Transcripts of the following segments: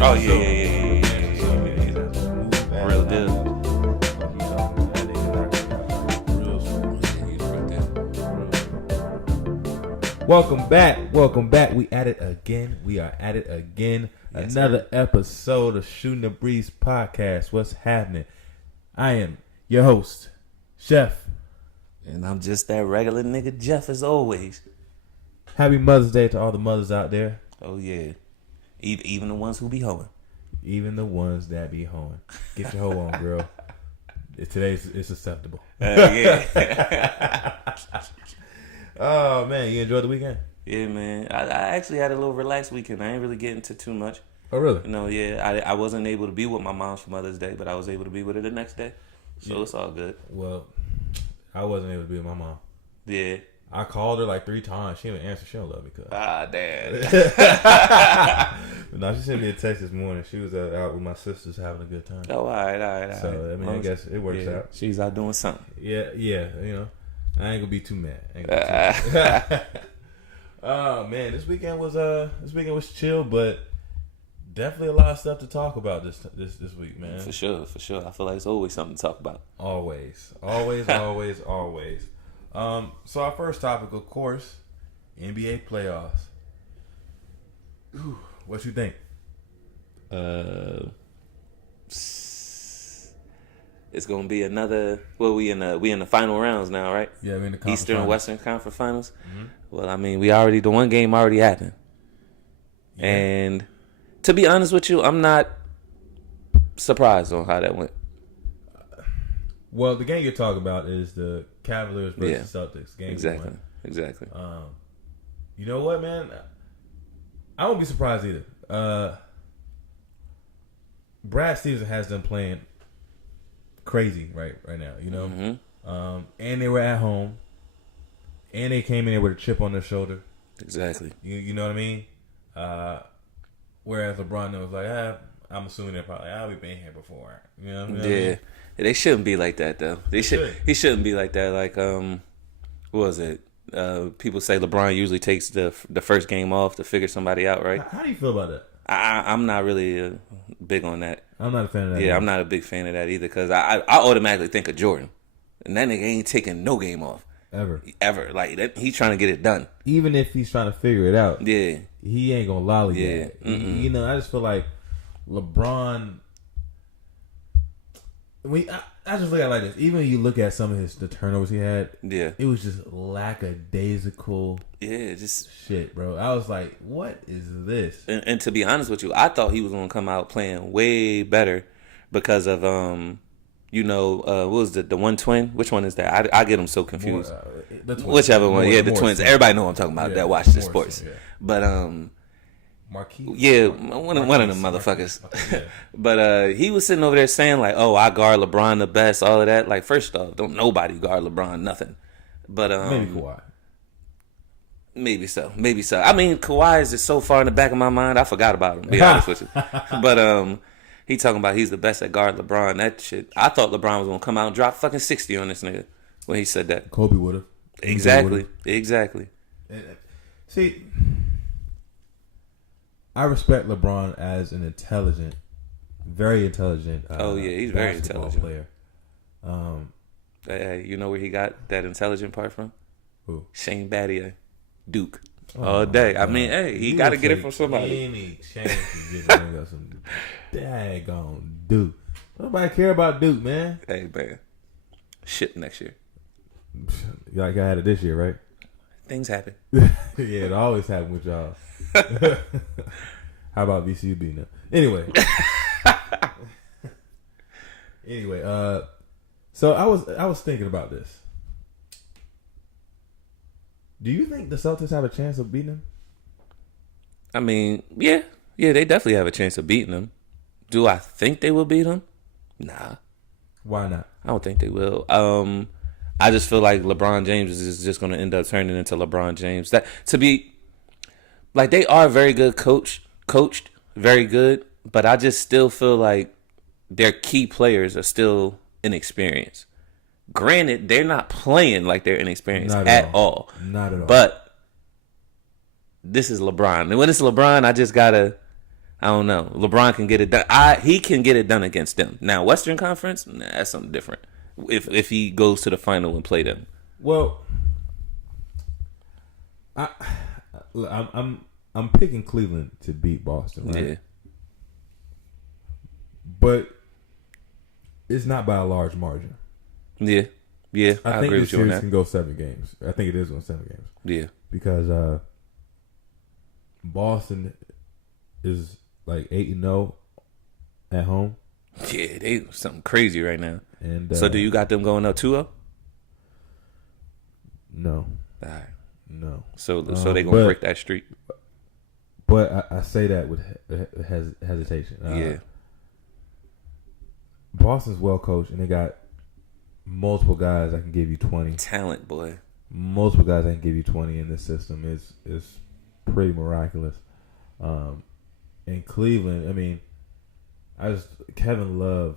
Oh yeah. Real deal. Welcome back. We at it again. Yes, Another episode of Shooting the Breeze podcast. What's happening? I am your host, Chef. And I'm just that regular nigga Jeff as always. Happy Mother's Day to all the mothers out there. Oh yeah. Even the ones who be hoeing. Even the ones that be hoeing. Get your hoe on, girl. Today's it's acceptable. Yeah. Oh man, you enjoyed the weekend? Yeah, man. I actually had a little relaxed weekend. I ain't really get into too much. Oh really? You know, yeah. I wasn't able to be with my mom for Mother's Day, but I was able to be with her the next day. So It's all good. Well, I wasn't able to be with my mom. Yeah. I called her like 3 times. She didn't answer. She don't love me, cuz. Ah, damn. No, she sent me a text this morning. She was out with my sisters having a good time. Oh, all right. So, I mean, I guess it works out. She's out doing something. Yeah, you know. I ain't gonna be too mad. Oh man, this weekend was chill, but definitely a lot of stuff to talk about this week, man. For sure. I feel like it's always something to talk about. Always. So our first topic, of course, NBA playoffs. Ooh, what you think? It's gonna be another. Well, we in the final rounds now, right? Yeah, we're in the Eastern finals. Western Conference Finals. Mm-hmm. Well, I mean, the one game already happened, Yeah. and to be honest with you, I'm not surprised on how that went. Well, the game you're talking about is the Cavaliers versus Celtics game. Exactly. You know what, man? I won't be surprised either. Brad Stevens has them playing crazy right now, you know. Mm-hmm. And they were at home, and they came in there with a chip on their shoulder. Exactly. You know what I mean? Whereas LeBron was like, I'm assuming they're probably we've been here before. You know what I mean? They shouldn't be like that though. He shouldn't be like that. Like what was it? People say LeBron usually takes the first game off to figure somebody out, right? How do you feel about that? I'm not really big on that. I'm not a fan of that. Yeah, I'm not a big fan of that either because I automatically think of Jordan, and that nigga ain't taking no game off ever. Like that, he's trying to get it done. Even if he's trying to figure it out, yeah, he ain't gonna lollygag. Yeah, you know, I just feel like LeBron. I just look at it like this. Even when you look at some of the turnovers he had, it was just lackadaisical. Yeah, just shit, bro. I was like, what is this? And to be honest with you, I thought he was gonna come out playing way better because of what was the one twin? Which one is that? I get them so confused. Whichever one. Yeah, the twins. Everybody know what I'm talking about. That watch the sports. Yeah. But Marquis? Yeah, one of them motherfuckers. Yeah. But he was sitting over there saying like, "Oh, I guard LeBron the best," all of that. Like, first off, don't nobody guard LeBron nothing. But maybe Kawhi. Maybe so. I mean, Kawhi is just so far in the back of my mind, I forgot about him. To be honest with you. But he talking about he's the best at guard LeBron. That shit. I thought LeBron was gonna come out and drop fucking 60 on this nigga when he said that. Kobe would have. Exactly. See, I respect LeBron as an intelligent, very intelligent. He's very intelligent player. Hey, you know where he got that intelligent part from? Who? Shane Battier, Duke, all day. I mean, hey, he got to get it from somebody. Any chance to get some daggone Duke? Nobody care about Duke, man. Hey, man, shit next year. Like I had it this year, right? Things happen. Yeah, it always happen with y'all. How about VCU beating them? Anyway, so I was thinking about this. Do you think the Celtics have a chance of beating them? I mean, yeah, they definitely have a chance of beating them. Do I think they will beat them? Nah. Why not? I don't think they will. I just feel like LeBron James is just going to end up turning into LeBron James. That to be like they are very good coached very good, but I just still feel like their key players are still inexperienced. Granted, they're not playing like they're inexperienced at all. Not at all. But this is LeBron. And when it's LeBron, I just gotta I don't know. LeBron can get it done. He can get it done against them. Now, Western Conference, that's something different. If he goes to the final and play them. Well, I'm picking Cleveland to beat Boston, right? Yeah. But it's not by a large margin. Yeah. Yeah. I think agree this with you on series that. can go 7 games. I think it is on 7 games. Yeah. Because Boston is like 8-0 at home. Yeah, they something crazy right now. And so do you got them going up 2-0? No. All right. No. So they gonna break that streak. But I say that with hesitation. Yeah. Boston's well coached, and they got multiple guys that can give you 20. Talent, boy. Multiple guys that can give you 20 in this system is pretty miraculous. In Cleveland, I mean, Kevin Love,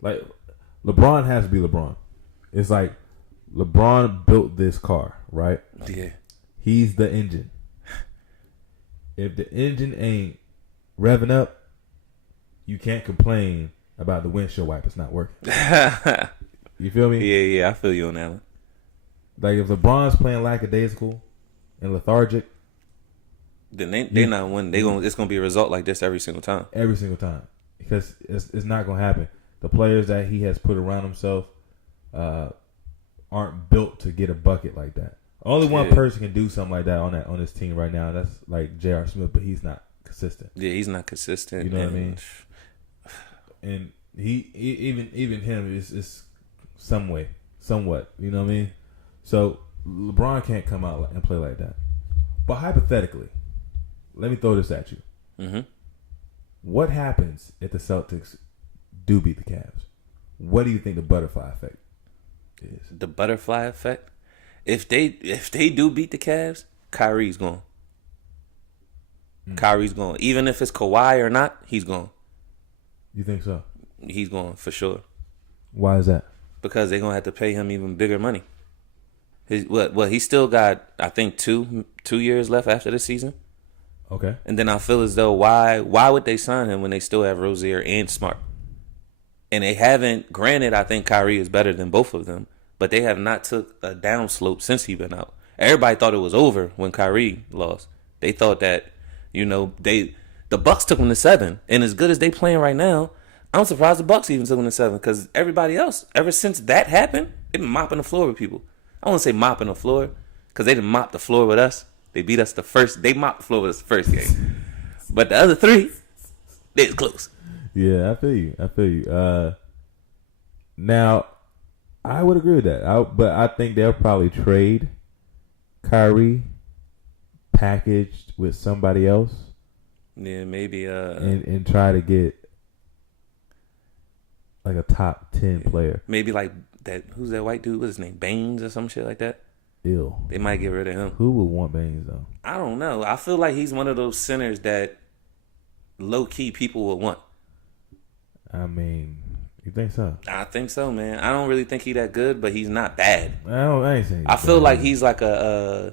like LeBron has to be LeBron. It's like LeBron built this car, right? Yeah. He's the engine. If the engine ain't revving up, you can't complain about the windshield wipers not working. You feel me? Yeah, I feel you on that one. Like if LeBron's playing lackadaisical and lethargic, then they not winning. It's gonna be a result like this every single time. Every single time, because it's not gonna happen. The players that he has put around himself aren't built to get a bucket like that. Only one person can do something like that on this team right now. That's like J.R. Smith, but he's not consistent. Yeah, he's not consistent. You know what I mean? And he even him is somewhat. You know what I mean? So LeBron can't come out and play like that. But hypothetically, let me throw this at you. Mm-hmm. What happens if the Celtics do beat the Cavs? What do you think the butterfly effect is? The butterfly effect? If they do beat the Cavs, Kyrie's gone. Kyrie's gone. Even if it's Kawhi or not, he's gone. You think so? He's gone for sure. Why is that? Because they're gonna have to pay him even bigger money. He still got, I think, 2 years left after this season. Okay. And then I feel as though why would they sign him when they still have Rozier and Smart? And they haven't. Granted, I think Kyrie is better than both of them, but they have not took a downslope since he been out. Everybody thought it was over when Kyrie lost. They thought that, the Bucks took him to 7, and as good as they playing right now, I'm surprised the Bucks even took him to 7 because everybody else, ever since that happened, they've been mopping the floor with people. I won't say mopping the floor because they didn't mop the floor with us. They beat us they mopped the floor with us the first game. But the other 3, they was close. Yeah, I feel you. Now, I would agree with that. But I think they'll probably trade Kyrie packaged with somebody else. Yeah, maybe. And try to get like a top 10 player. Maybe like that. Who's that white dude? What's his name? Baines or some shit like that. Ill. They might get rid of him. Who would want Baines though? I don't know. I feel like he's one of those centers that low key people would want. I mean, you think so? I think so, man. I don't really think he that good, but he's not bad. I ain't saying. I feel like he's like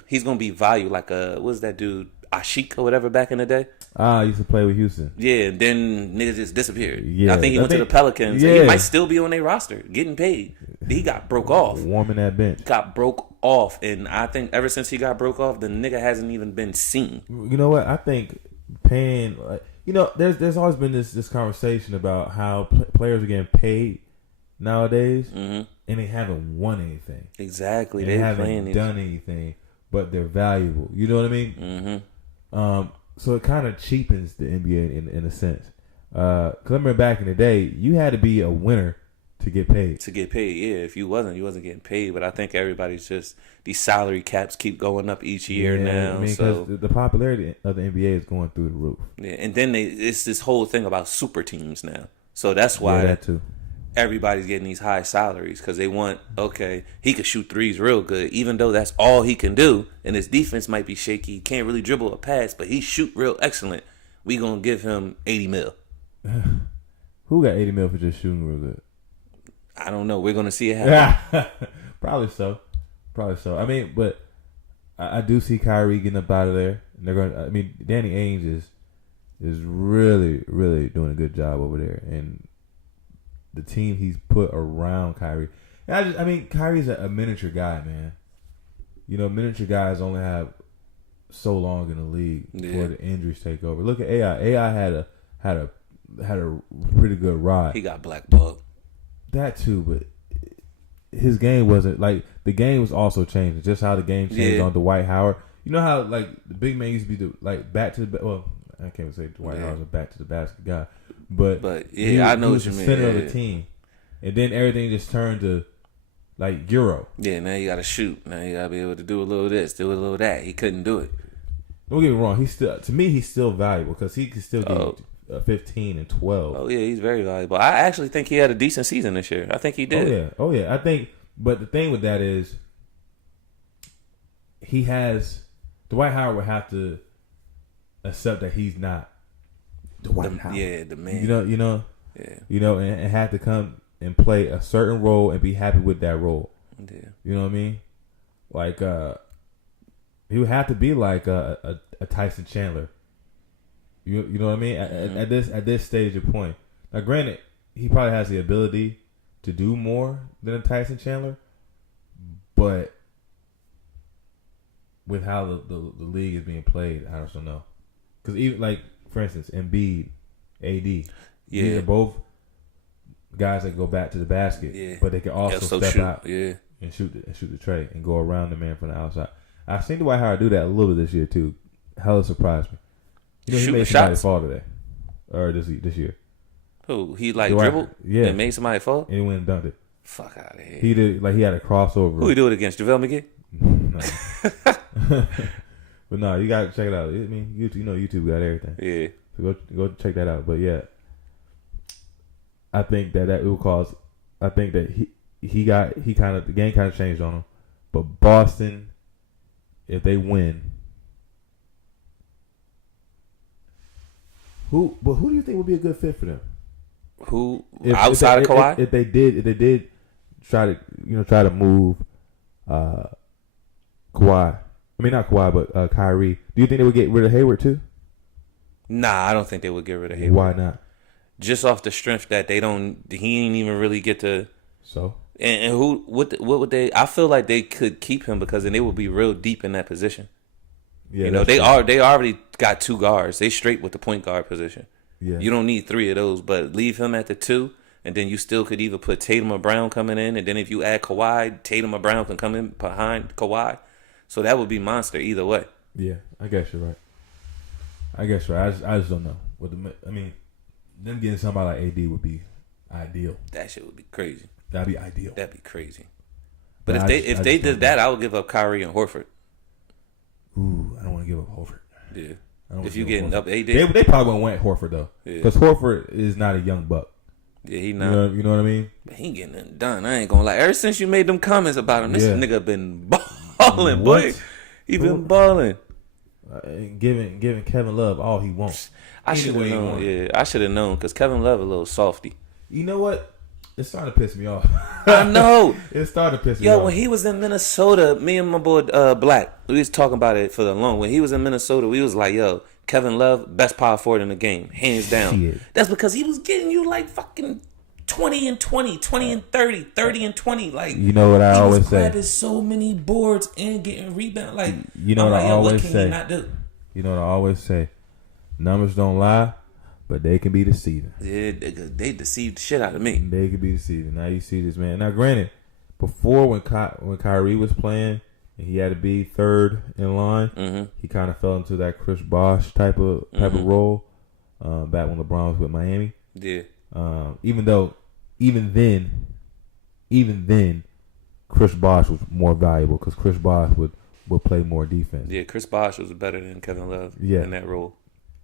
he's gonna be value like what's that dude Ashik or whatever back in the day. I used to play with Houston. Yeah, then niggas just disappeared. Yeah, I think he went to the Pelicans. Yeah. And he might still be on their roster, getting paid. He got broke off. Warming that bench. Got broke off, and I think ever since he got broke off, the nigga hasn't even been seen. You know what? I think paying, there's always been this conversation about how players are getting paid nowadays, and they haven't won anything. Exactly, they haven't done anything, but they're valuable. You know what I mean? So it kind of cheapens the NBA in a sense. Because I remember back in the day, you had to be a winner to get paid. Yeah. If you wasn't getting paid. But I think everybody's just, these salary caps keep going up each year now. I mean, so the popularity of the NBA is going through the roof. Yeah, and then it's this whole thing about super teams now. So that's why that too. Everybody's getting these high salaries because they want, okay, he could shoot threes real good, even though that's all he can do, and his defense might be shaky. He can't really dribble or pass, but he shoot real excellent. We gonna give him $80 million. Who got $80 million for just shooting real good? I don't know. We're gonna see it happen. Probably so. I mean, but I do see Kyrie getting up out of there. And they're going. I mean, Danny Ainge is really, really doing a good job over there, and the team he's put around Kyrie. And I mean, Kyrie's a miniature guy, man. You know, miniature guys only have so long in the league before the injuries take over. Look at AI. AI had a pretty good ride. He got blackballed. That too, but his game wasn't like the game was also changing. Just how the game changed on Dwight Howard. You know how like the big man used to be back to the well, I can't even say Dwight Howard was a back to the basket guy, but yeah, I know he what was you the mean. center of the team, and then everything just turned to like Euro. Yeah, now you gotta shoot. Now you gotta be able to do a little of this, do a little of that. He couldn't do it. Don't get me wrong. He's still valuable because he can still get 15 and 12. Oh yeah, he's very valuable. I actually think he had a decent season this year. I think he did. Oh yeah. I think, but the thing with that is, Dwight Howard would have to accept that he's not Dwight Howard. Yeah, the man. You know, and had to come and play a certain role and be happy with that role. Yeah. You know what I mean? Like he would have to be like a Tyson Chandler. You know what I mean? At this stage of point. Now, granted, he probably has the ability to do more than a Tyson Chandler, but with how the league is being played, I just don't know. Because even like for instance, Embiid, AD, these are both guys that go back to the basket, but they can also step out and shoot the tray and go around the man from the outside. I've seen Dwight Howard do that a little this year too. Hella surprised me. You know, he made somebody fall today, or this year. Who he dribbled? Yeah, and made somebody fall. And he went and dunked it. Fuck out of here. He did he had a crossover. Who he do it against? JaVale McGee? No. But no, you gotta check it out. I mean, YouTube got everything. Yeah. So go check that out. But yeah, I think that it will cause. I think that the game kind of changed on him. But Boston, if they win, who do you think would be a good fit for them? Who outside of Kawhi? If they did try to move Kawhi. I mean, not Kawhi, but Kyrie. Do you think they would get rid of Hayward too? Nah, I don't think they would get rid of Hayward. Why not? Just off the strength that he ain't even really get to. So. And what would they? I feel like they could keep him because then they would be real deep in that position. Yeah, they already got two guards. They straight with the point guard position. Yeah, you don't need three of those, but leave him at the two, and then you still could either put Tatum or Brown coming in, and then if you add Kawhi, Tatum or Brown can come in behind Kawhi. So that would be monster either way. Yeah, I guess you're right. I just don't know. Them getting somebody like AD would be ideal. That shit would be crazy. That'd be ideal. That'd be crazy. But if they did that, I would give up Kyrie and Horford. Ooh, I don't want to give up Horford. Yeah. If you getting up AD, they probably won't want Horford though, because Horford is not a young buck. Yeah, he not. You know what I mean? But he ain't getting nothing done. I ain't gonna lie. Ever since you made them comments about him, this nigga been balling, boy. He been balling. Giving Kevin Love all he wants. I should have known. Yeah, I should have known because Kevin Love a little softy. You know what? It's starting to piss me off. I know. It's starting to piss me off. Yo, when he was in Minnesota, me and my boy Black, we was talking about it for the long. When he was in Minnesota, we was like, yo, Kevin Love, best power forward in the game, hands down. Shit. That's because he was getting you like fucking 20 and 20, 20 and 30, 30 and 20. Like, you know what I always say? He was grabbing so many boards and getting rebound. Like, you know what I always say? What can he not do? You know what I always say? Numbers don't lie, but they can be deceiving. Yeah, they deceived the shit out of me. They can be deceiving. Now you see this man. Now, granted, before when Kyrie was playing and he had to be third in line, he kind of fell into that Chris Bosh type of role. Back when LeBron was with Miami. Yeah. Even then, Chris Bosh was more valuable because Chris Bosh would play more defense. Yeah, Chris Bosh was better than Kevin Love in that role.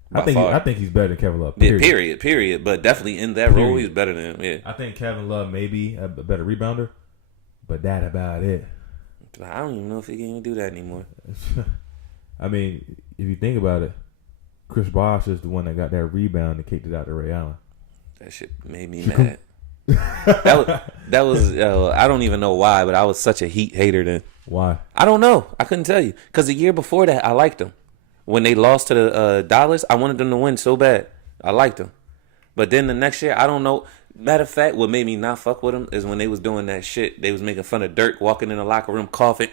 I think he's better than Kevin Love. Period. But definitely in that role, he's better than him. Yeah. I think Kevin Love may be a better rebounder, but that about it. I don't even know if he can even do that anymore. I mean, if you think about it, Chris Bosh is the one that got that rebound and kicked it out to Ray Allen. That shit made me mad. that was I don't even know why, but I was such a Heat hater then. Why? I don't know. I couldn't tell you because the year before that I liked him. When they lost to the Dollars, I wanted them to win so bad. I liked them. But then the next year, I don't know. Matter of fact, what made me not fuck with them is when they was doing that shit. They was making fun of Dirk walking in the locker room coughing,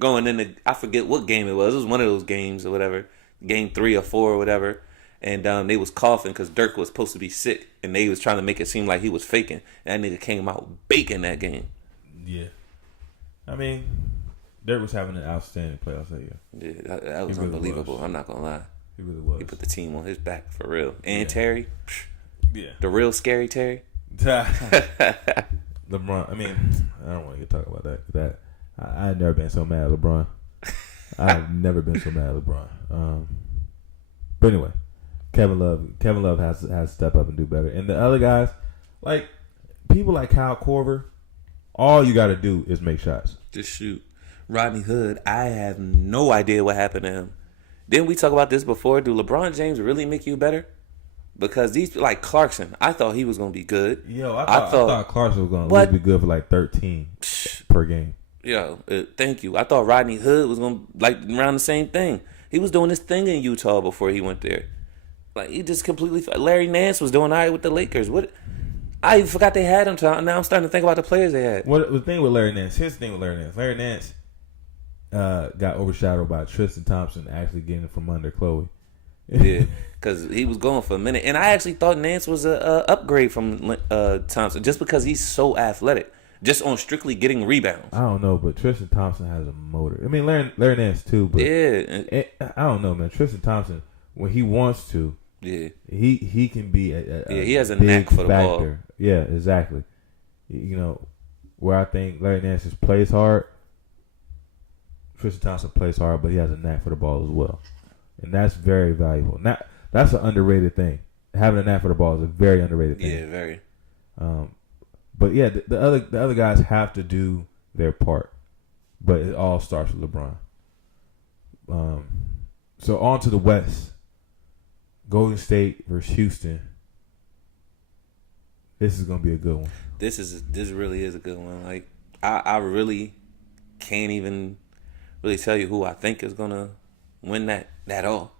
going in the, I forget what game it was. It was one of those games or whatever, game 3 or 4 or whatever. And they was coughing because Dirk was supposed to be sick, and they was trying to make it seem like he was faking. And that nigga came out baking that game. Yeah, I mean, Dirk was having an outstanding playoffs that year. Yeah, that was really unbelievable. Was. I'm not gonna lie. He really was. He put the team on his back for real. And Terry, yeah, the real scary Terry. LeBron. I mean, I don't want to talk about that. I've never been so mad at LeBron. I've never been so mad at LeBron. But anyway, Kevin Love has to step up and do better. And the other guys, like people like Kyle Korver, all you got to do is make shots. Just shoot. Rodney Hood, I have no idea what happened to him. Didn't we talk about this before? Do LeBron James really make you better? Because these, like Clarkson, I thought he was going to be good. Yo, I thought Clarkson was going to be good for like 13 per game. Yo, thank you. I thought Rodney Hood was going to, like, around the same thing. He was doing this thing in Utah before he went there. Like, he just completely... Larry Nance was doing all right with the Lakers. What? I forgot they had him. Now I'm starting to think about the players they had. What the thing with Larry Nance? Here's the thing with Larry Nance. Larry Nance got overshadowed by Tristan Thompson actually getting it from under Chloe. Yeah, because he was going for a minute. And I actually thought Nance was a upgrade from Thompson just because he's so athletic. Just on strictly getting rebounds. I don't know, but Tristan Thompson has a motor. I mean, Larry Nance too, but yeah, I don't know, man. Tristan Thompson, when he wants to, he can be he has a knack for the ball. Yeah, exactly. You know, where I think Larry Nance just plays hard, Tristan Thompson plays hard, but he has a knack for the ball as well, and that's very valuable. Now, that's an underrated thing. Having a knack for the ball is a very underrated thing. Yeah, very. But yeah, the other guys have to do their part, but it all starts with LeBron. So on to the West. Golden State versus Houston. This is gonna be a good one. This really is a good one. Like I really can't even really tell you who I think is gonna win that all,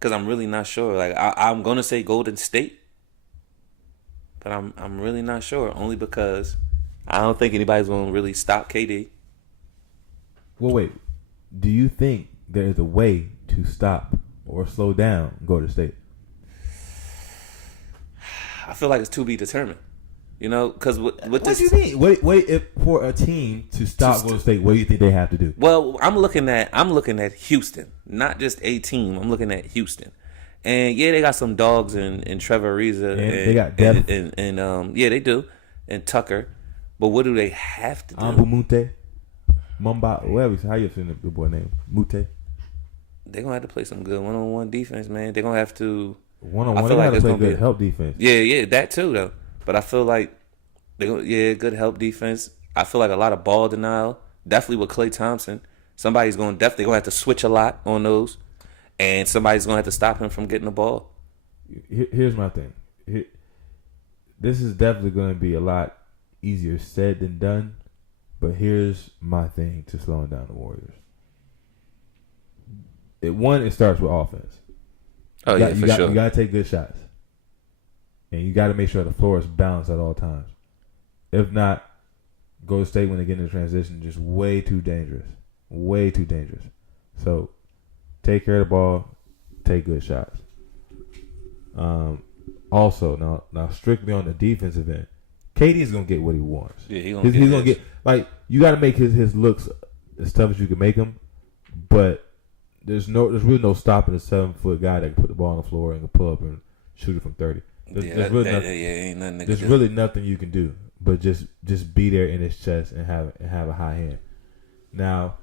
because I'm really not sure. Like I'm gonna say Golden State. But I'm really not sure, only because I don't think anybody's going to really stop KD. Well, wait. Do you think there's a way to stop or slow down Golden State? I feel like it's to be determined. You know, because what do you mean? Wait, if for a team to stop Golden State, what do you think they have to do? Well, I'm looking at Houston, not just a team. I'm looking at Houston. And yeah, they got some dogs in Trevor Ariza, and they got depth. And yeah, they do, and Tucker. But what do they have to do? Ambumute, Mumba, whatever. How you saying the boy name? Mute. They're gonna have to play some good one-on-one defense, man. They're gonna have to one-on-one. They have to play good help defense. Yeah, that too though. But I feel like good help defense. I feel like a lot of ball denial. Definitely with Klay Thompson. Somebody's definitely gonna have to switch a lot on those. And somebody's going to have to stop him from getting the ball. Here's my thing. This is definitely going to be a lot easier said than done. But here's my thing to slowing down the Warriors. It starts with offense. Oh, yeah, for sure. You got to take good shots. And you got to make sure the floor is balanced at all times. If not, Golden State, when they get into transition, just way too dangerous. Way too dangerous. So, take care of the ball, take good shots. Also, now strictly on the defensive end, KD is gonna get what he wants. Yeah, he's gonna get like you got to make his looks as tough as you can make them, but there's really no stopping a 7-foot guy that can put the ball on the floor and can pull up and shoot it from 30. There's really nothing you can do but just be there in his chest and have a high hand. Now,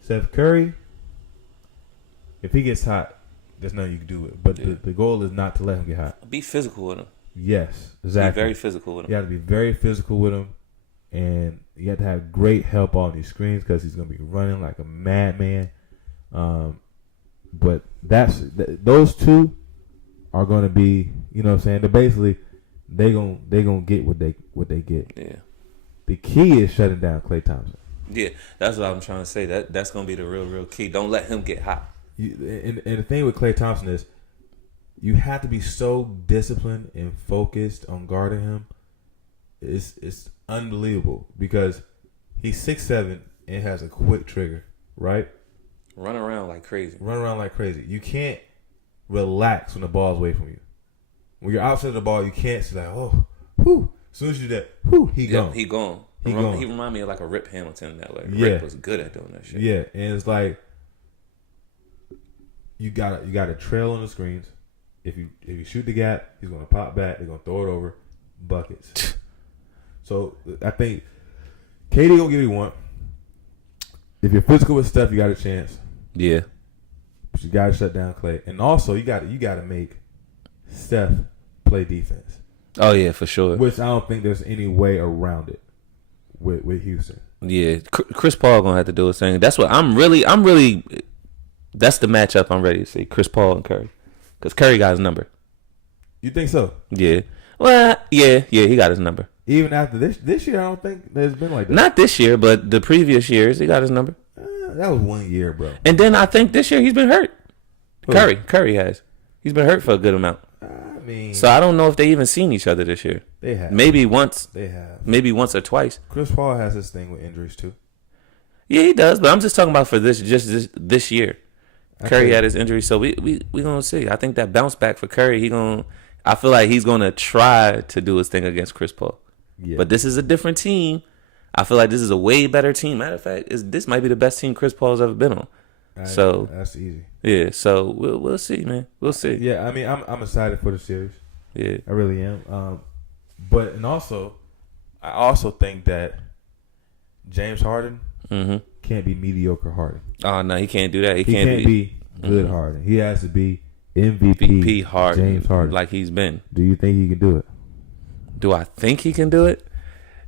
Steph Curry, if he gets hot, there's nothing you can do with it. But the goal is not to let him get hot. Be physical with him. Yes, exactly. Be very physical with him. You have to be very physical with him. And you have to have great help on these screens because he's going to be running like a madman. But those two are going to be, you know what I'm saying? They're basically, they're gonna get what they get. Yeah. The key is shutting down Klay Thompson. Yeah, that's what I'm trying to say. That's gonna be the real key. Don't let him get hot. And the thing with Klay Thompson is, you have to be so disciplined and focused on guarding him. It's unbelievable because he's 6'7" and has a quick trigger, right? Run around like crazy. You can't relax when the ball's away from you. When you're outside of the ball, you can't say like, oh, whew. As soon as you do that, whew, he gone. He gone. He remind me of like a Rip Hamilton that way. Yeah. Rip was good at doing that shit. Yeah, and it's like you gotta trail on the screens. If you shoot the gap, he's gonna pop back. They're gonna throw it over buckets. So I think KD gonna give you one. If you're physical with Steph, you got a chance. Yeah, but you gotta shut down Klay, and also you gotta make Steph play defense. Oh yeah, for sure. Which I don't think there's any way around it with Houston. Yeah, Chris Paul gonna have to do his thing. That's what I'm really. That's the matchup I'm ready to see. Chris Paul and Curry, because Curry got his number. You think so? Yeah. Well, yeah, he got his number. Even after this year, I don't think there's been like that. Not this year, but the previous years, he got his number. That was 1 year, bro. And then I think this year he's been hurt. Who? Curry has. He's been hurt for a good amount. I mean, so I don't know if they even seen each other this year. They have. Maybe once. They have. Maybe once or twice. Chris Paul has this thing with injuries too. Yeah, he does. But I'm just talking about for this year. Curry had his injury, so we gonna see. I think that bounce back for Curry, I feel like he's gonna try to do his thing against Chris Paul. Yeah. But this is a different team. I feel like this is a way better team. Matter of fact, this might be the best team Chris Paul's ever been on. So that's easy. Yeah. So we'll see, man. We'll see. Yeah. I mean, I'm excited for the series. Yeah. I really am. I also think that James Harden can't be mediocre Harden. Oh no, he can't do that. He can't be good Harden. He has to be MVP Harden, James Harden, like he's been. Do you think he can do it? Do I think he can do it?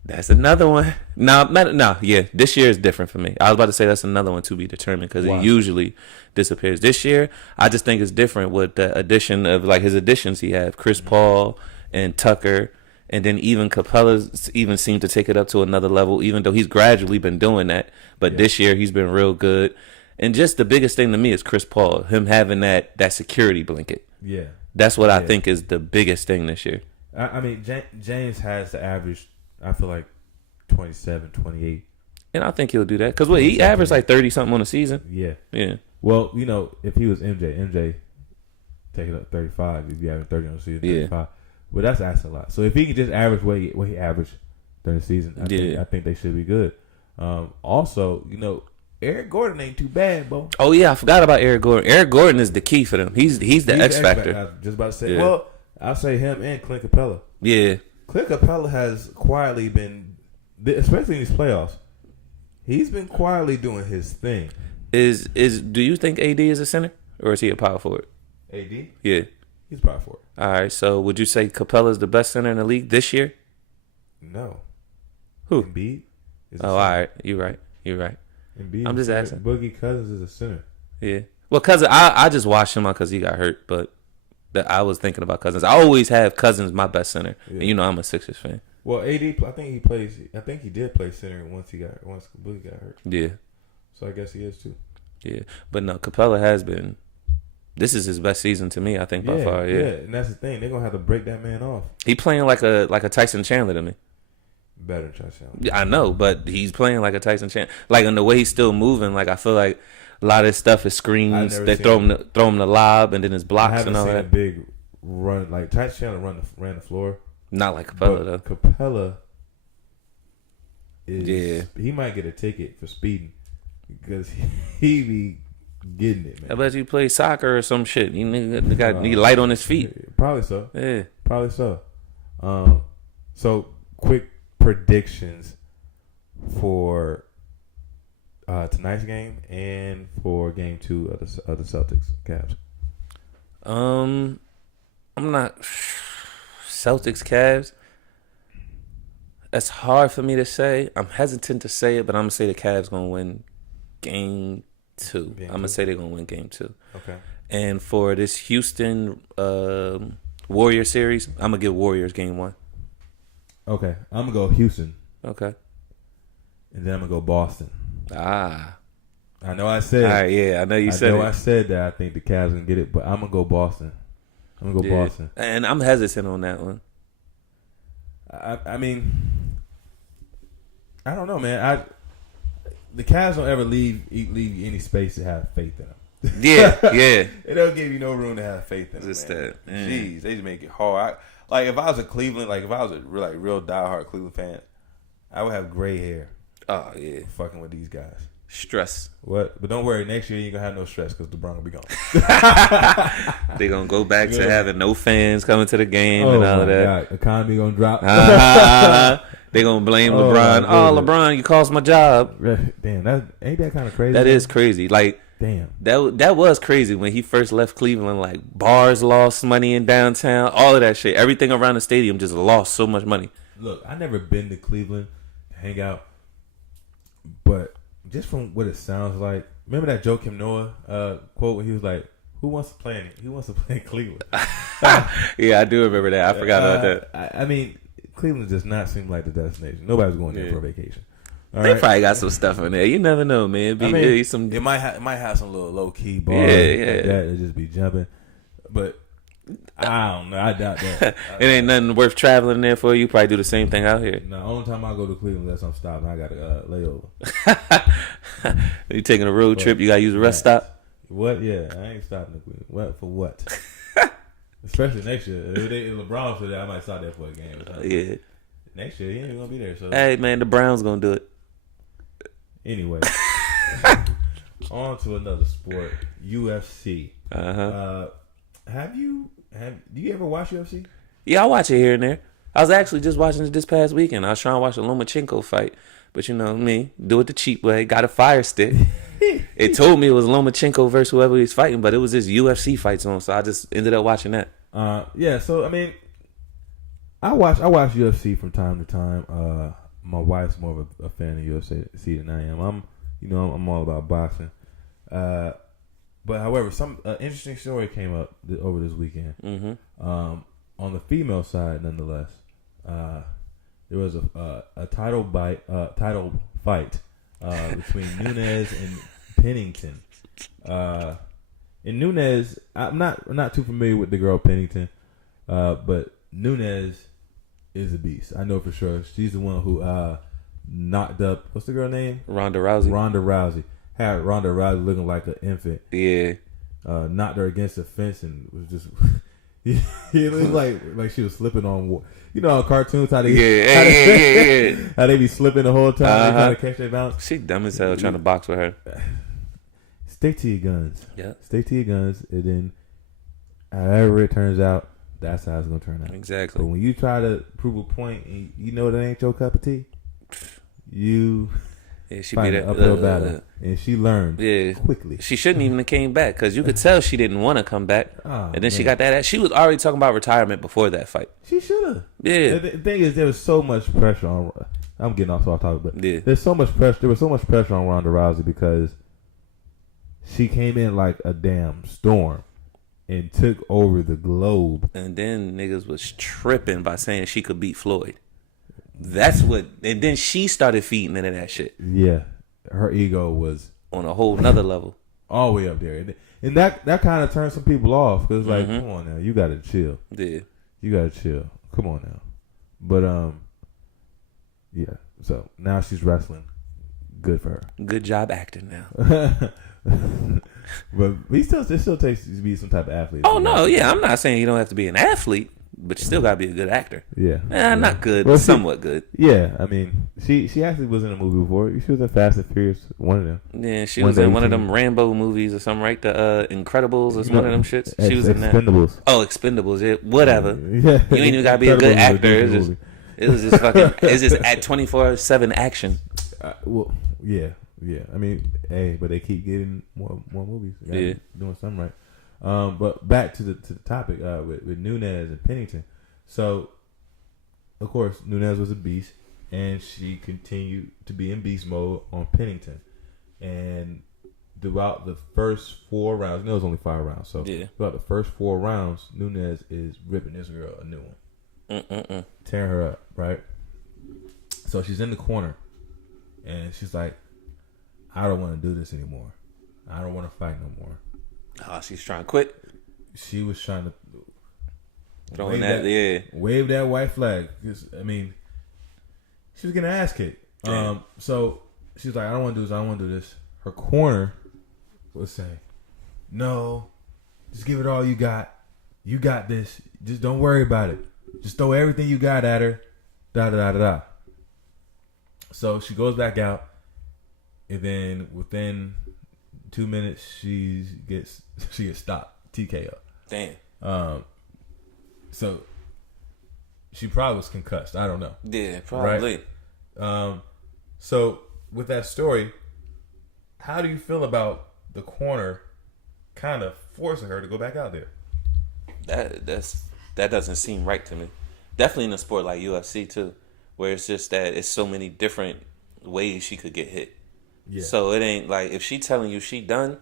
That's another one. No. Yeah, this year is different for me. I was about to say that's another one to be determined because he usually disappears. This year, I just think it's different with the addition of like his additions he had, Chris Paul and Tucker, and then even Capella even seemed to take it up to another level, even though he's gradually been doing that. But this year he's been real good. And just the biggest thing to me is Chris Paul, him having that security blanket. Yeah. That's what I think is the biggest thing this year. I mean, James has the average, I feel like, 27, 28. And I think he'll do that. Because he averaged like 30-something on the season. Yeah. Yeah. Well, if he was MJ take it up 35. He'd be having 30 on the season, 35. Yeah. Well, that's asking a lot. So if he could just average what he averaged during the season, I think they should be good. Also, Eric Gordon ain't too bad, bro. Oh, yeah. I forgot about Eric Gordon. Eric Gordon is the key for them. He's the X factor. I was just about to say. Yeah. Well, I'll say him and Clint Capella. Yeah. Clint Capella has quietly been, especially in these playoffs, he's been quietly doing his thing. Do you think AD is a center or is he a power forward? AD? Yeah. He's a power forward. All right. So would you say Capella is the best center in the league this year? No. Who? Embiid. All right. You're right. Embiid. I'm just asking. Boogie Cousins is a center. Yeah. Well, Cousins, I just watched him out because he got hurt, but I was thinking about Cousins. I always have Cousins my best center, and I'm a Sixers fan. Well, AD, I think he did play center once Boogie got hurt. Yeah. So I guess he is too. Yeah, but no, Capella has been. This is his best season to me, I think, by far. Yeah, and that's the thing. They're gonna have to break that man off. He playing like a Tyson Chandler to me. Better than Tyson Chandler. Yeah, I know, but he's playing like a Tyson Chandler. Like in the way he's still moving. Like I feel like a lot of his stuff is screens. They throw him the lob and then his blocks and all that. I haven't seen a big run like Tyson Chandler ran the floor. Not like Capella though. Capella is he might get a ticket for speeding because he be getting it, man. I bet you play soccer or some shit. You need light on his feet. Probably so. Yeah. Probably so. So quick predictions for tonight's game and for game 2 of the Celtics Cavs. I'm not Celtics Cavs. That's hard for me to say. I'm hesitant to say it, but I'm gonna say the Cavs gonna win game 2. I'm gonna say they're gonna win game 2. Okay. And for this Houston Warrior series, I'm gonna give Warriors game 1. Okay, I'm gonna go Houston. Okay. And then I'm gonna go Boston. Ah. I know I said. All right, yeah, I know you said it. I said that I think the Cavs gonna get it, but I'm gonna go Boston. Boston. And I'm hesitant on that one. I mean, I don't know, man. The Cavs don't ever leave you any space to have faith in them. Yeah. They don't give you no room to have faith in them. Just man. that. Jeez, they just make it hard. Like if I was a Cleveland, like if I was a real diehard Cleveland fan, I would have gray hair. Oh yeah, fucking with these guys. Stress. What? But don't worry, next year you ain't gonna have no stress because LeBron will be gone. They gonna go back to having no fans coming to the game and all of that. God. Economy gonna drop. They gonna blame LeBron. Oh, LeBron, you cost my job. Damn, ain't that kind of crazy? That is crazy. Like, damn, that was crazy when he first left Cleveland. Like, bars lost money in downtown, all of that shit. Everything around the stadium just lost so much money. Look, I never been to Cleveland to hang out, but just from what it sounds like, remember that Joakim Noah quote where he was like, "Who wants to play in Cleveland?" Yeah, I do remember that. I forgot about that. I mean, Cleveland does not seem like the destination. Nobody's going there for a vacation. All they right? probably got some stuff in there. You never know, man. It might have some little low key bars. Yeah. Like that. It just be jumping, but I don't know. I doubt that. It ain't nothing worth traveling there for. You probably do the same thing out here. No, only time I go to Cleveland unless I'm stopping, I got a layover. You taking a road trip? You got to use a rest stop. What? Yeah, I ain't stopping in Cleveland. What for? What? Especially next year. If LeBron's for that, I might stop there for a game. Or something. Yeah. Next year, he ain't gonna be there. So hey, man, the Browns gonna do it. Anyway, on to another sport, UFC. Do you ever watch UFC? Yeah, I watch it here and there. I was actually just watching it this past weekend. I was trying to watch a Lomachenko fight, but you know me, do it the cheap way. Got a fire stick. It told me it was Lomachenko versus whoever he's fighting, but it was this UFC fights on, so I just ended up watching that. Yeah. So I mean, I watch UFC from time to time. My wife's more of a fan of UFC than I am. I'm all about boxing. But however, some interesting story came up over this weekend. Mm-hmm. On the female side, nonetheless, there was a title fight between Nunes and Pennington. And Nunes, I'm not too familiar with the girl Pennington, but Nunes is a beast. I know for sure. She's the one who knocked up, what's the girl name? Ronda Rousey. Had Ronda Rousey looking like an infant. Yeah. Knocked her against the fence and was just it looked like she was slipping on, on cartoons how they how they be slipping the whole time trying to catch their bounce. She dumb as hell trying to box with her. Stick to your guns. Yeah. Stick to your guns, and then however it turns out, that's how it's gonna turn out. Exactly. But when you try to prove a point and you know that ain't your cup of tea, you she find an uphill battle. And she learned quickly. She shouldn't even have came back because you could tell she didn't want to come back. And then she got that. She was already talking about retirement before that fight. She should have. Yeah. The thing is, there was so much pressure on. I'm getting off topic, but there's so much pressure. There was so much pressure on Ronda Rousey because she came in like a damn storm and took over the globe. And then niggas was tripping by saying she could beat Floyd. That's what. And then she started feeding into that shit. Yeah, her ego was on a whole nother level, all the way up there, and that kind of turned some people off because like, come on now, you gotta chill. Yeah, you gotta chill. Come on now, but yeah. So now she's wrestling. Good for her. Good job acting now. But it still takes you to be some type of athlete. Oh no, yeah, I'm not saying you don't have to be an athlete, but you still gotta be a good actor. Yeah, not good, well, somewhat good. Yeah, I mean, she actually was in a movie before. She was in Fast and Furious, one of them. Yeah, she was in one of them Rambo movies or something, right? The Incredibles or one of them shits. She was in that. Expendables. Oh, Expendables. Yeah, whatever. Yeah, you ain't even gotta be a good actor. It was just fucking. It's just at 24/7 action. Well, yeah. I mean, hey, but they keep getting more movies. Doing something right. But back to the topic with Nunes and Pennington. So, of course, Nunes was a beast, and she continued to be in beast mode on Pennington. And throughout the first 4 rounds, it was only 5 rounds. So throughout the first 4 rounds, Nunes is ripping this girl a new one, tearing her up, right? So she's in the corner, and she's like, I don't want to do this anymore. I don't want to fight no more. Oh, she's trying to quit. She was trying to Throwing that, wave that white flag. I mean, she was getting her ass kicked. So she's like, I don't want to do this. I don't want to do this. Her corner was saying, no, just give it all you got. You got this. Just don't worry about it. Just throw everything you got at her. Da da da da da. So she goes back out, and then within 2 minutes, she gets stopped. TKO. Damn. So she probably was concussed. I don't know. Yeah, probably. Right? So with that story, how do you feel about the corner kind of forcing her to go back out there? That doesn't seem right to me. Definitely in a sport like UFC too, where it's just that it's so many different ways she could get hit. Yeah. So it ain't like if she telling you she done.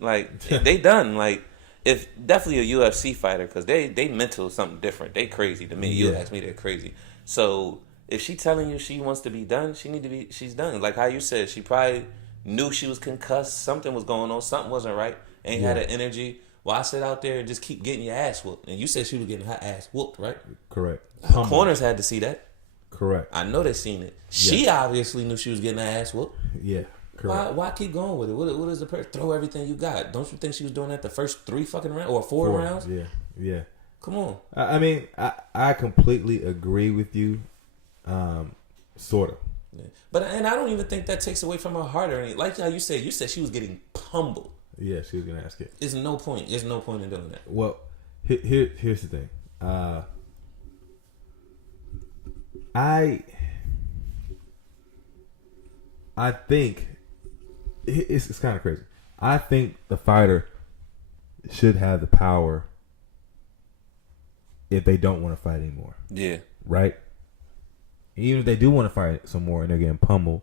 Like they done. Like if definitely a UFC fighter, because they mental something different. They crazy to me. Yeah. You ask me, they're crazy. So if she telling you she wants to be done, she's done. Like how you said, she probably knew she was concussed. Something was going on. Something wasn't right. Ain't had the energy. Why sit out there and just keep getting your ass whooped? And you said she was getting her ass whooped, right? Correct. Her corners had to see that. Correct. I know they seen it. She obviously knew she was getting her ass whooped. Yeah. Correct. Why keep going with it? What is the person? Throw everything you got. Don't you think she was doing that the first 3 fucking rounds or 4 rounds? Yeah. Come on. I mean, I completely agree with you. Sort of. Yeah. But I don't even think that takes away from her heart or anything. Like how you said she was getting pummeled. Yeah, she was gonna ask it. There's no point. There's no point in doing that. Well, here's the thing. I think it's kind of crazy. I think the fighter should have the power if they don't want to fight anymore. Yeah. Right? Even if they do want to fight some more and they're getting pummeled.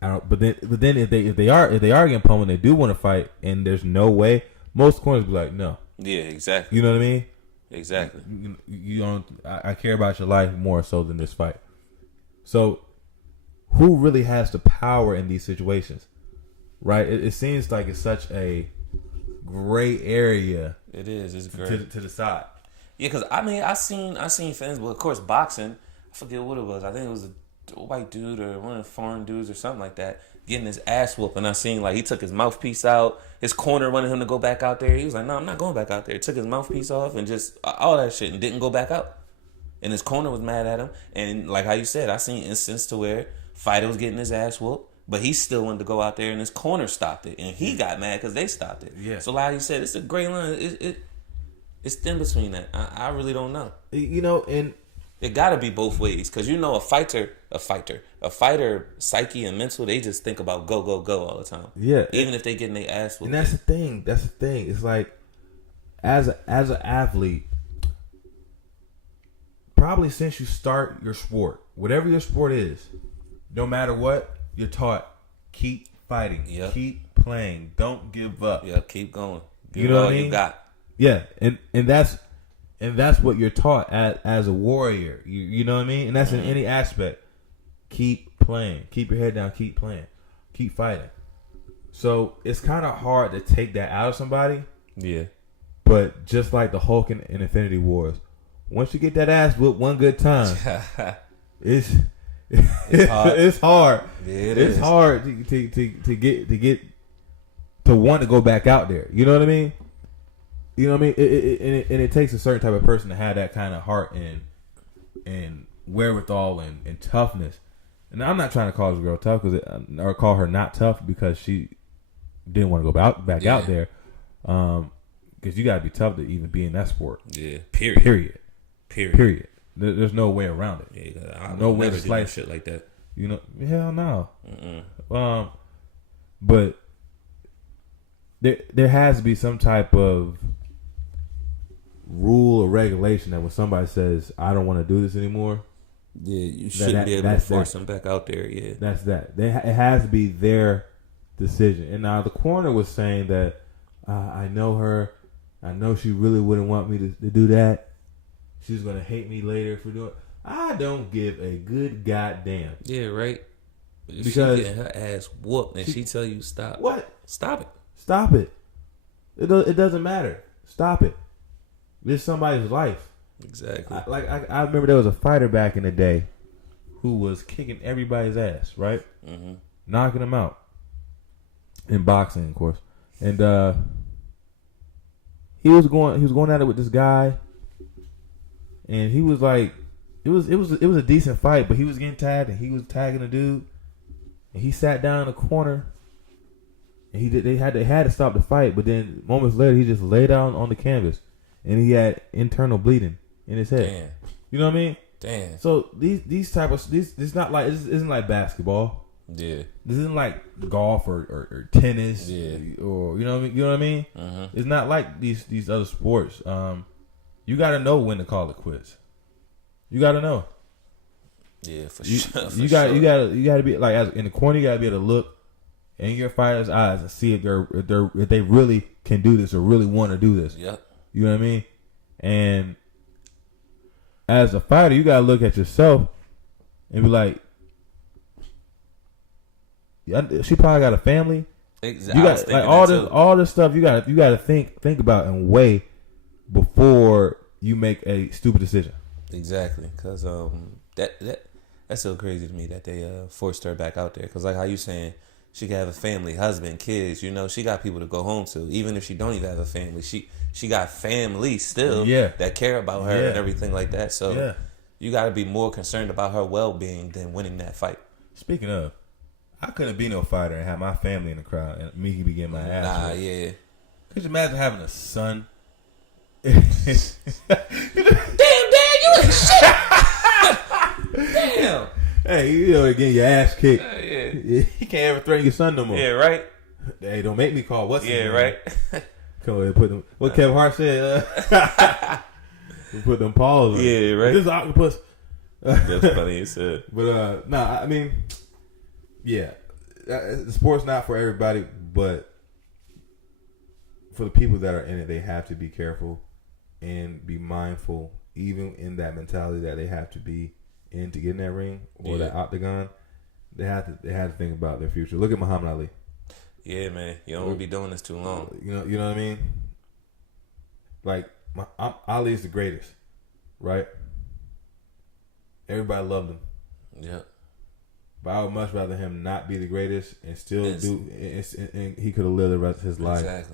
But then if they are getting pummeled and they do want to fight and there's no way, most corners be like, no. Yeah, exactly. You know what I mean? Exactly. You don't. I care about your life more so than this fight. So, who really has the power in these situations? Right? It seems like it's such a gray area. It is. It's great to decide. Yeah, because I mean, I seen fans. Well, of course, boxing. I forget what it was. I think it was a white dude or one of the foreign dudes or something like that getting his ass whooped. And I seen like he took his mouthpiece out. His corner wanted him to go back out there. He was like, "No, I'm not going back out there." Took his mouthpiece off and just all that shit and didn't go back out. And his corner was mad at him. And like how you said, I seen instances to where fighter was getting his ass whooped, but he still wanted to go out there and his corner stopped it, and he got mad because they stopped it. Yeah. So like you said, it's a gray line. It's thin between that. I really don't know. You know, and it got to be both ways, because you know a fighter psyche and mental, they just think about go all the time. Yeah. Even if they getting their ass whooped. And that's the thing. It's like as an athlete, probably since you start your sport, whatever your sport is, no matter what, you're taught keep fighting, keep playing, don't give up. Yeah, keep going. You know what I mean? You got. Yeah, and that's what you're taught as a warrior. You know what I mean? And that's in any aspect. Keep playing. Keep your head down. Keep playing. Keep fighting. So it's kind of hard to take that out of somebody. Yeah. But just like the Hulk in Infinity Wars, once you get that ass whooped one good time, it's hard. It's hard. Yeah, it's hard to get to want to go back out there. You know what I mean? You know what I mean? It takes a certain type of person to have that kind of heart and wherewithal and toughness. And I'm not trying to call this girl tough or call her not tough because she didn't want to go back out there. Because you got to be tough to even be in that sport. Yeah. Period. There's no way around it. Yeah, no way to slice shit like that. You know, hell no. But there has to be some type of rule or regulation that when somebody says, I don't want to do this anymore. Yeah, you shouldn't be able to force them back out there. Yeah, that's that. It has to be their decision. And now the corner was saying that I know her. I know she really wouldn't want me to do that. She's gonna hate me later for doing it. I don't give a good goddamn. Yeah, right. If because she getting her ass whooped and she tell you stop. What? Stop it. Stop it. It doesn't matter. Stop it. This is somebody's life. Exactly. I remember there was a fighter back in the day who was kicking everybody's ass, right? Mm-hmm. Knocking them out in boxing, of course. And he was going at it with this guy, and he was like, it was a decent fight, but he was getting tagged, and he was tagging the dude, and he sat down in the corner, and they had to stop the fight, but then moments later he just lay down on the canvas, and he had internal bleeding in his head. Damn. You know what I mean? Damn. So these type of this not like this isn't like basketball. Yeah. This isn't like golf or tennis. Yeah. Or you know what I mean? Uh-huh. It's not like these other sports. You got to know when to call it quits. You got to know. Yeah, for You sure. you got to be like in the corner. You got to be able to look in your fighter's eyes and see if they really can do this or really want to do this. Yep. You know what I mean? And as a fighter, you got to look at yourself and be like, she probably got a family. Exactly. You got like all this stuff. You got to think about and weigh before you make a stupid decision. Exactly, because that's so crazy to me that they forced her back out there. Because like how you saying, she could have a family, husband, kids. You know, she got people to go home to. Even if she don't even have a family, she got family still that care about her and everything like that. So you got to be more concerned about her well-being than winning that fight. Speaking of, I couldn't be no fighter and have my family in the crowd and me be getting my ass. Yeah. Could you imagine having a son? Damn, Dad, you ain't shit. Damn. Hey, you know, getting your ass kicked. Yeah. You can't ever threaten your son no more. Yeah, right. Hey, don't make me call. What's his name? Right. Come on, put them. What Kevin Hart said. Put them paws on. Yeah, right. This is octopus. That's funny you said. But I mean, yeah, the sport's not for everybody, but for the people that are in it, they have to be careful and be mindful, even in that mentality that they have to be in to get in that ring or that octagon. They have to think about their future. Look at Muhammad Ali. Yeah, man, you don't want to be doing this too long. You know what I mean? Like Ali is the greatest, right? Everybody loved him. Yeah. But I would much rather him not be the greatest and still and he could have lived the rest of his life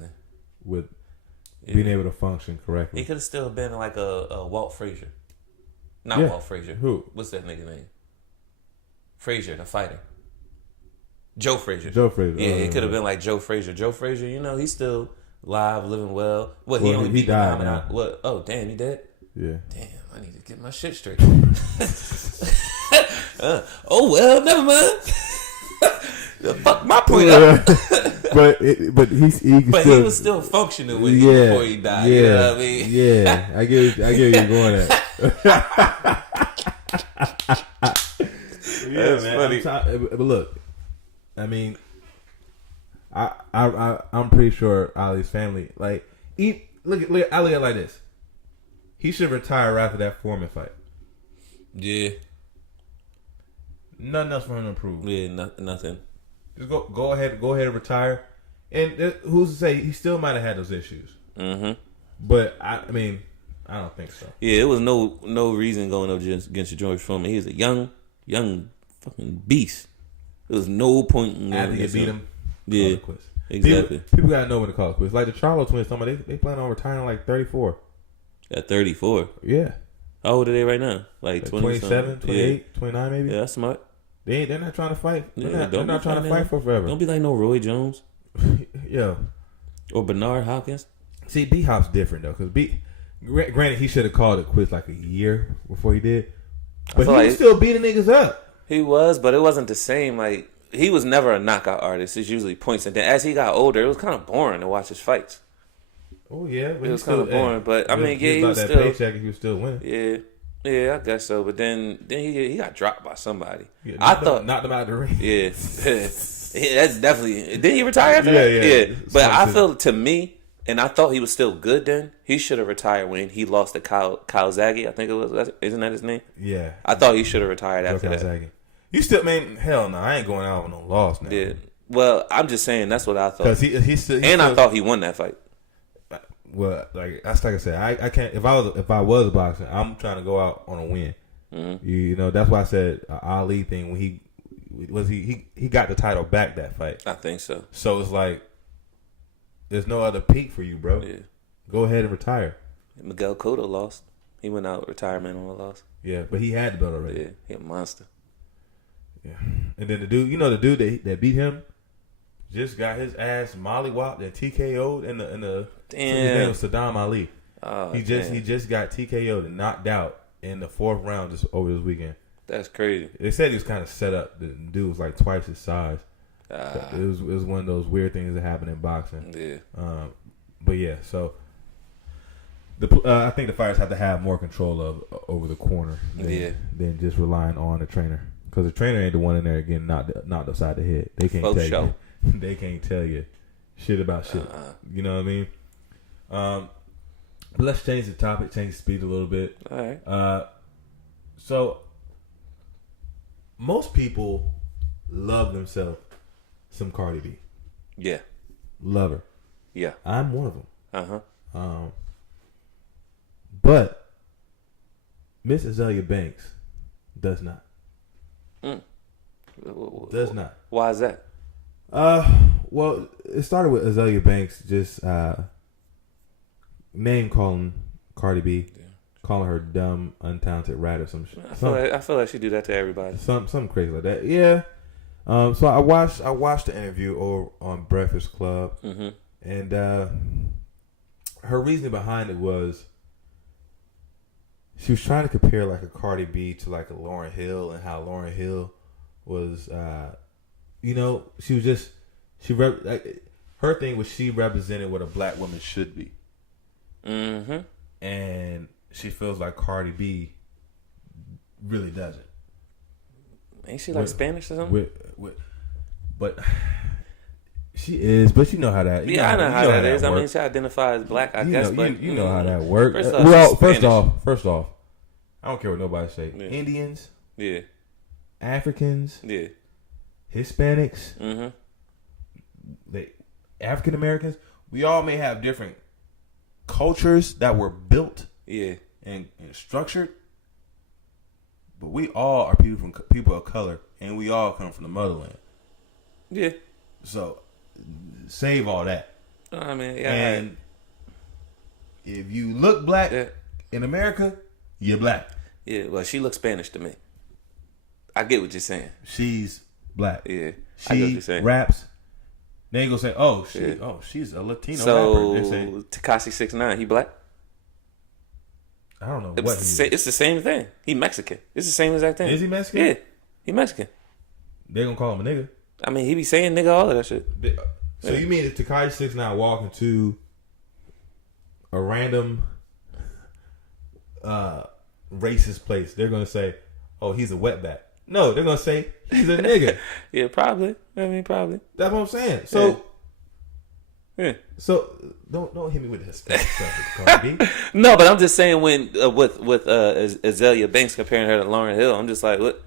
with being able to function correctly. He could have still been like a Walt Frazier. Not Walt Frazier. Who? What's that nigga name? Frazier, the fighter. Joe Frazier. Yeah, it could have been like Joe Frazier. Joe Frazier, you know, he's still alive, living well. What, he only beat died now. What? Oh, damn, he dead? Yeah. Damn, I need to get my shit straight. Oh, well, never mind. Fuck my point up. but he was still functioning when before he died. You know what I mean? Yeah, I get where you're going at. That's funny. But look, I mean, I'm pretty sure Ali's family look at Ali like this. He should retire after that Foreman fight. Yeah. Nothing else for him to prove. Yeah, nothing. Just go ahead and retire. And who's to say he still might have had those issues? Mm-hmm. But I mean, I don't think so. Yeah, it was no reason going up against George Foreman. He was a young fucking beast. There was no point in after you beat him. Yeah, exactly. People gotta know when to call it quits. Like the Charlo twins, they plan on retiring like 34. At 34. Yeah. How old are they right now? Like 27, 28, 29 maybe. Yeah, that's smart. They're not trying to fight. Yeah, they're not trying to fight for forever. Don't be like no Roy Jones. Yeah. Or Bernard Hopkins. See, B Hop's different though, because granted he should have called it quits like a year before he did, but he was still beating niggas up. He was, but it wasn't the same. Like he was never a knockout artist. It's usually points, and then as he got older, it was kind of boring to watch his fights. Oh yeah, but it was kind of boring. But I mean, yeah, he was that still paycheck. He was still winning. Yeah, I guess so. But then he got dropped by somebody. Yeah, I thought knocked him out of the ring. Yeah, that's definitely. Didn't he retire after that? Yeah. But I feel to me, and I thought he was still good then. He should have retired when he lost to Kyle Zaggy. I think it was. Isn't that his name? Yeah. I thought he should have retired after that. You still, man, hell no, I ain't going out with no loss now. Yeah. Well, I'm just saying that's what I thought. Because he still, I thought he won that fight. Well, that's like I said, I can't. If I was a boxer, I'm trying to go out on a win. Mm-hmm. You know, that's why I said Ali thing when he got the title back that fight. I think so. So it's like there's no other peak for you, bro. Yeah. Go ahead and retire. Miguel Cotto lost. He went out retirement on a loss. Yeah, but he had the belt already. Yeah, he a monster. Yeah, and then the dude that beat him just got his ass mollywopped and TKO'd in the damn. His name was Saddam Ali. Oh, he just got TKO'd and knocked out in the 4th round just over this weekend. That's crazy. They said he was kind of set up. The dude was like twice his size. It was one of those weird things that happen in boxing. Yeah. But yeah, so I think the fighters have to have more control over the corner than just relying on the trainer. Because the trainer ain't the one in there getting knocked upside the head. They can't tell you. They can't tell you shit about shit. You know what I mean? But let's change the topic, change the speed a little bit. All right. So most people love themselves some Cardi B. Yeah. Love her. Yeah. I'm one of them. Uh-huh. But Miss Azalea Banks does not. Does not. Why is that? Well, it started with Azalea Banks just name calling Cardi B, calling her dumb, untalented rat or some shit. I feel like she do that to everybody. Something crazy like that. Yeah. So I watched the interview on Breakfast Club, mm-hmm. and her reasoning behind it was she was trying to compare like a Cardi B to like a Lauryn Hill, and how Lauryn Hill was, she was just her thing was she represented what a black woman should be, mm-hmm. and she feels like Cardi B really doesn't. Ain't she like Spanish or something? But she is. But you know how that. I know how that is. I mean, she identifies as black, I guess. But you know how that works. First off, I don't care what nobody say. Yeah. Indians, yeah, Africans, yeah, Hispanics, mm-hmm. the African Americans. We all may have different cultures that were built, and structured. But we all are people of color, and we all come from the motherland. Yeah. So, save all that. I mean, and if you look black in America, you're black. Yeah, well, she looks Spanish to me. I get what you're saying. She's black. Yeah, I get what you're saying. Raps. They ain't gonna say, she's a Latino rapper. They say Tekashi 6ix9ine, he black? I don't know it's the same thing. He Mexican. It's the same exact thing. Is he Mexican? Yeah, he Mexican. They gonna call him a nigga. I mean, he be saying nigga all of that shit. So you mean if Tekashi 6ix9ine walk into a random racist place, they're gonna say, "Oh, he's a wetback." No, they're gonna say he's a nigga. Yeah, probably. I mean, probably. That's what I'm saying. So. Yeah. So don't hit me with the Hispanic stuff, Cardi B. No, but I'm just saying when with Azalea Banks comparing her to Lauryn Hill, I'm just like what,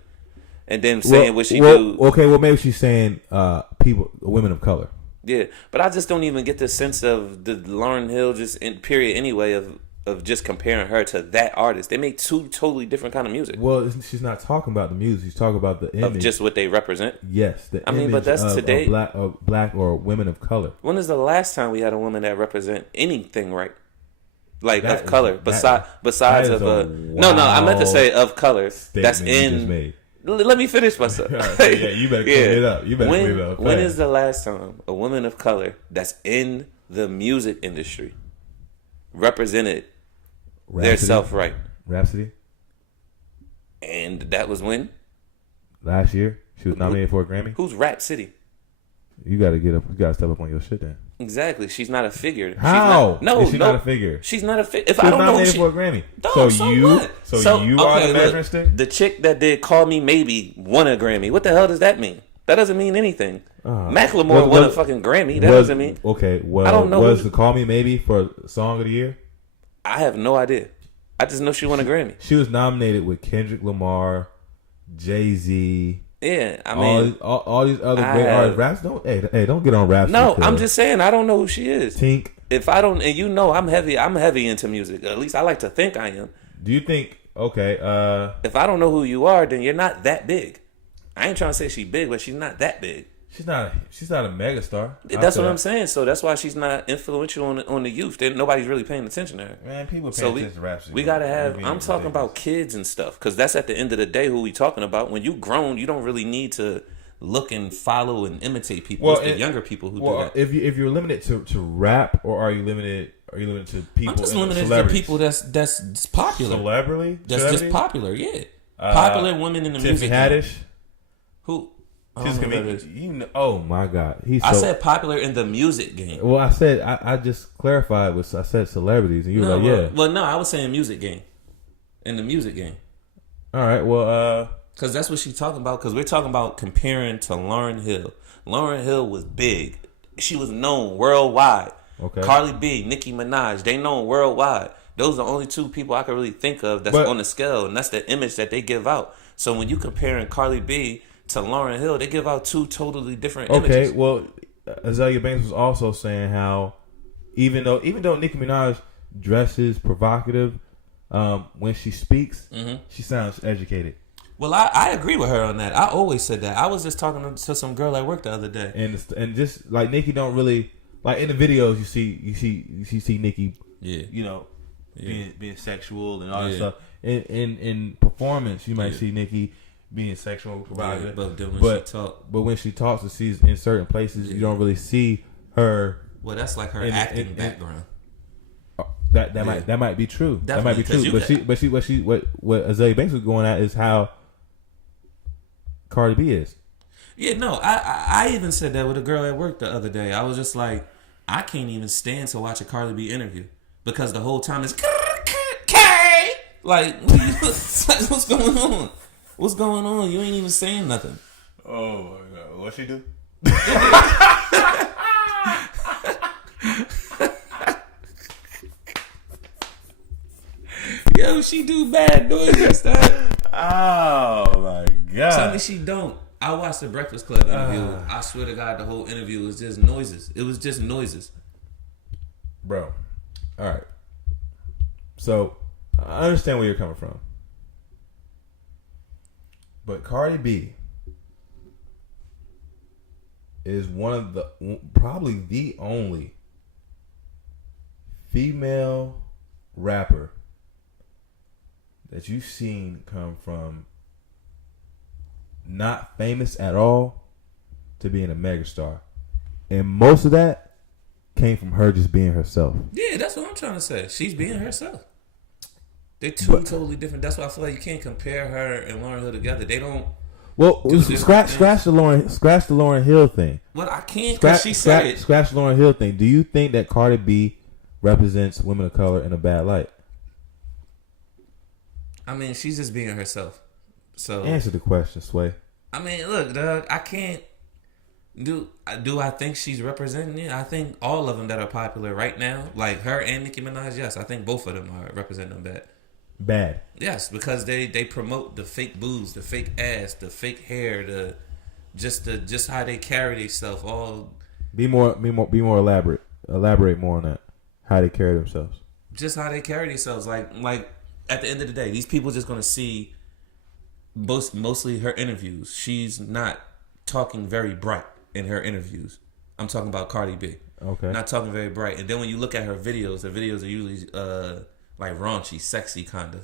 and then saying what she do. Okay, well maybe she's saying women of color. Yeah, but I just don't even get the sense of the Lauryn Hill period anyway of just comparing her to that artist. They make two totally different kind of music. Well, she's not talking about the music. She's talking about the image of just what they represent. Yes, but that's today. Black or women of color. When is the last time we had a woman that represent anything right, like of color? Besides of a no, I meant to say of color. That's in. Let me finish myself. Yeah, you better clean it up. Clean it up. When is the last time a woman of color that's in the music industry represented their self right? Rhapsody. And that was when? Last year. She was nominated for a Grammy. Who's Rhapsody? You gotta get up. You gotta step up on your shit then. Exactly. She's not a figure. How? She's not a figure. She's not a figure. If I don't know, nominated for a Grammy. So you are the measuring stick. The chick that did "Call Me Maybe" won a Grammy. What the hell does that mean? That doesn't mean anything. Macklemore won a fucking Grammy. That doesn't mean. Okay. Well, I don't know. Was the "Call Me Maybe" for Song of the Year? I have no idea. I just know she won a Grammy. She was nominated with Kendrick Lamar, Jay-Z, Yeah, I mean, all these other great artists, raps don't. Hey, don't get on raps. No, I'm just saying I don't know who she is. Tink. If I don't, and you know, I'm heavy into music. At least I like to think I am. Do you think? Okay. If I don't know who you are, then you're not that big. I ain't trying to say she's big, but she's not that big. She's not a megastar. That's what I'm saying. So that's why she's not influential on the youth. Nobody's really paying attention to her. Man, people pay attention to rap. We gotta have. I'm talking about kids and stuff, because that's at the end of the day who we talking about. When you grown, you don't really need to look and follow and imitate people. It's the younger people who do that. If you're limited to rap, or are you limited to people? I'm just limited to people that's popular. Celebrity? That's just popular. Yeah, popular women in the music. Haddish. Who? Oh my God, I said popular in the music game. Well, I said I just clarified I said celebrities, and you were like, yeah. Well, no, I was saying music game. In the music game. All right. Well, because that's what she's talking about. Because we're talking about comparing to Lauryn Hill. Lauryn Hill was big. She was known worldwide. Okay. Cardi B, Nicki Minaj, they known worldwide. Those are the only two people I can really think of that's on the scale, and that's the image that they give out. So when you comparing Cardi B to Lauryn Hill, they give out two totally different images. Okay, well, Azalea Banks was also saying how even though Nicki Minaj dresses provocative, when she speaks, she sounds educated. Well, I agree with her on that. I always said that. I was just talking to some girl at work the other day, and just like Nicki don't really like in the videos you see Nicki, being sexual and all that stuff. In performance, you might see Nicki being sexual, provocative, but when she talks and she's in certain places, you don't really see her. Well, that's like her acting background. That might be true. Definitely, that might be true. What Azalea Banks was going at is how Cardi B is. Yeah, no, I even said that with a girl at work the other day. I was just like, I can't even stand to watch a Cardi B interview because the whole time it's like, what's going on? What's going on? You ain't even saying nothing. Oh my God, what she do? Yo, she do bad noises. Oh my God. Tell me she don't. I watched the Breakfast Club interview. I swear to God, the whole interview was just noises. It was just noises. Bro. All right. So, I understand where you're coming from. But Cardi B is probably the only female rapper that you've seen come from not famous at all to being a megastar. And most of that came from her just being herself. Yeah, that's what I'm trying to say. She's being herself. They're totally different. That's why I feel like you can't compare her and Lauryn Hill together. They don't. Well, scratch the Lauryn Hill thing. Well, I can't because she said it. Scratch the Lauryn Hill thing. Do you think that Cardi B represents women of color in a bad light? I mean, she's just being herself. So answer the question, Sway. I mean, look, Doug, I can't. Do I think she's representing it? I think all of them that are popular right now, like her and Nicki Minaj, yes, I think both of them are representing them bad. Yes, because they promote the fake boobs, the fake ass, the fake hair, just how they carry themselves. All be more elaborate. Elaborate more on that. How they carry themselves. Just how they carry themselves. Like at the end of the day, these people just gonna see mostly her interviews. She's not talking very bright in her interviews. I'm talking about Cardi B. Okay. Not talking very bright. And then when you look at her videos, are usually like raunchy, sexy kind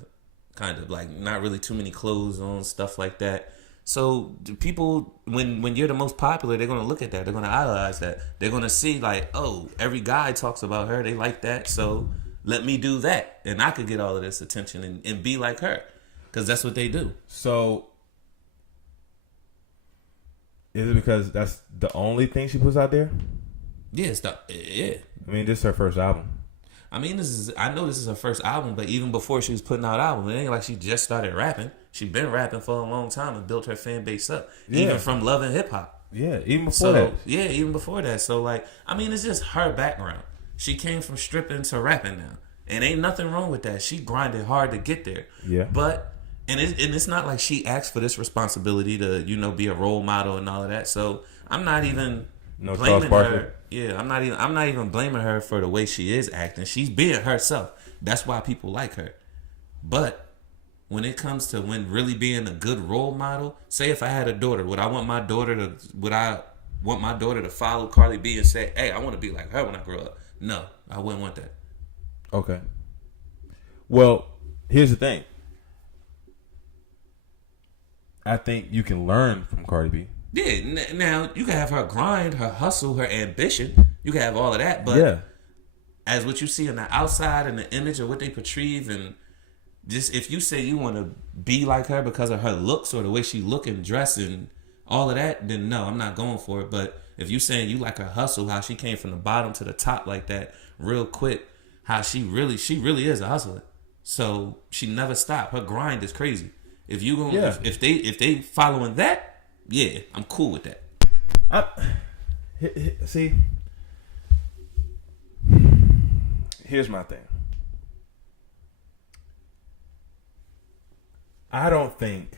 of like not really too many clothes on, stuff like that. So the people, when you're the most popular, they're gonna look at that. They're gonna idolize that. They're gonna see like, oh, every guy talks about her. They like that. So let me do that, and I could get all of this attention and be like her, because that's what they do. So is it because that's the only thing she puts out there? Yeah, yeah. I mean, this is her first album. I mean, I know this is her first album, but even before she was putting out albums, it ain't like she just started rapping. She's been rapping for a long time and built her fan base up, even from loving hip hop. Yeah, even before that. Yeah, even before that. So, like, I mean, it's just her background. She came from stripping to rapping now, and ain't nothing wrong with that. She grinded hard to get there. Yeah. But And it's not like she asked for this responsibility to, be a role model and all of that. So I'm not even blaming her. Yeah, I'm not even blaming her for the way she is acting. She's being herself. That's why people like her. But when it comes to really being a good role model, say if I had a daughter, would I want my daughter to follow Cardi B and say, "Hey, I want to be like her when I grow up"? No, I wouldn't want that. Okay. Well, here's the thing. I think you can learn from Cardi B. Yeah, now you can have her grind, her hustle, her ambition. You can have all of that, but as what you see on the outside and the image of what they portray, and just if you say you want to be like her because of her looks or the way she look and dress and all of that, then no, I'm not going for it. But if you saying you like her hustle, how she came from the bottom to the top like that real quick, how she really is a hustler. So she never stopped. Her grind is crazy. If you gonna if they following that, yeah, I'm cool with that. See, here's my thing. I don't think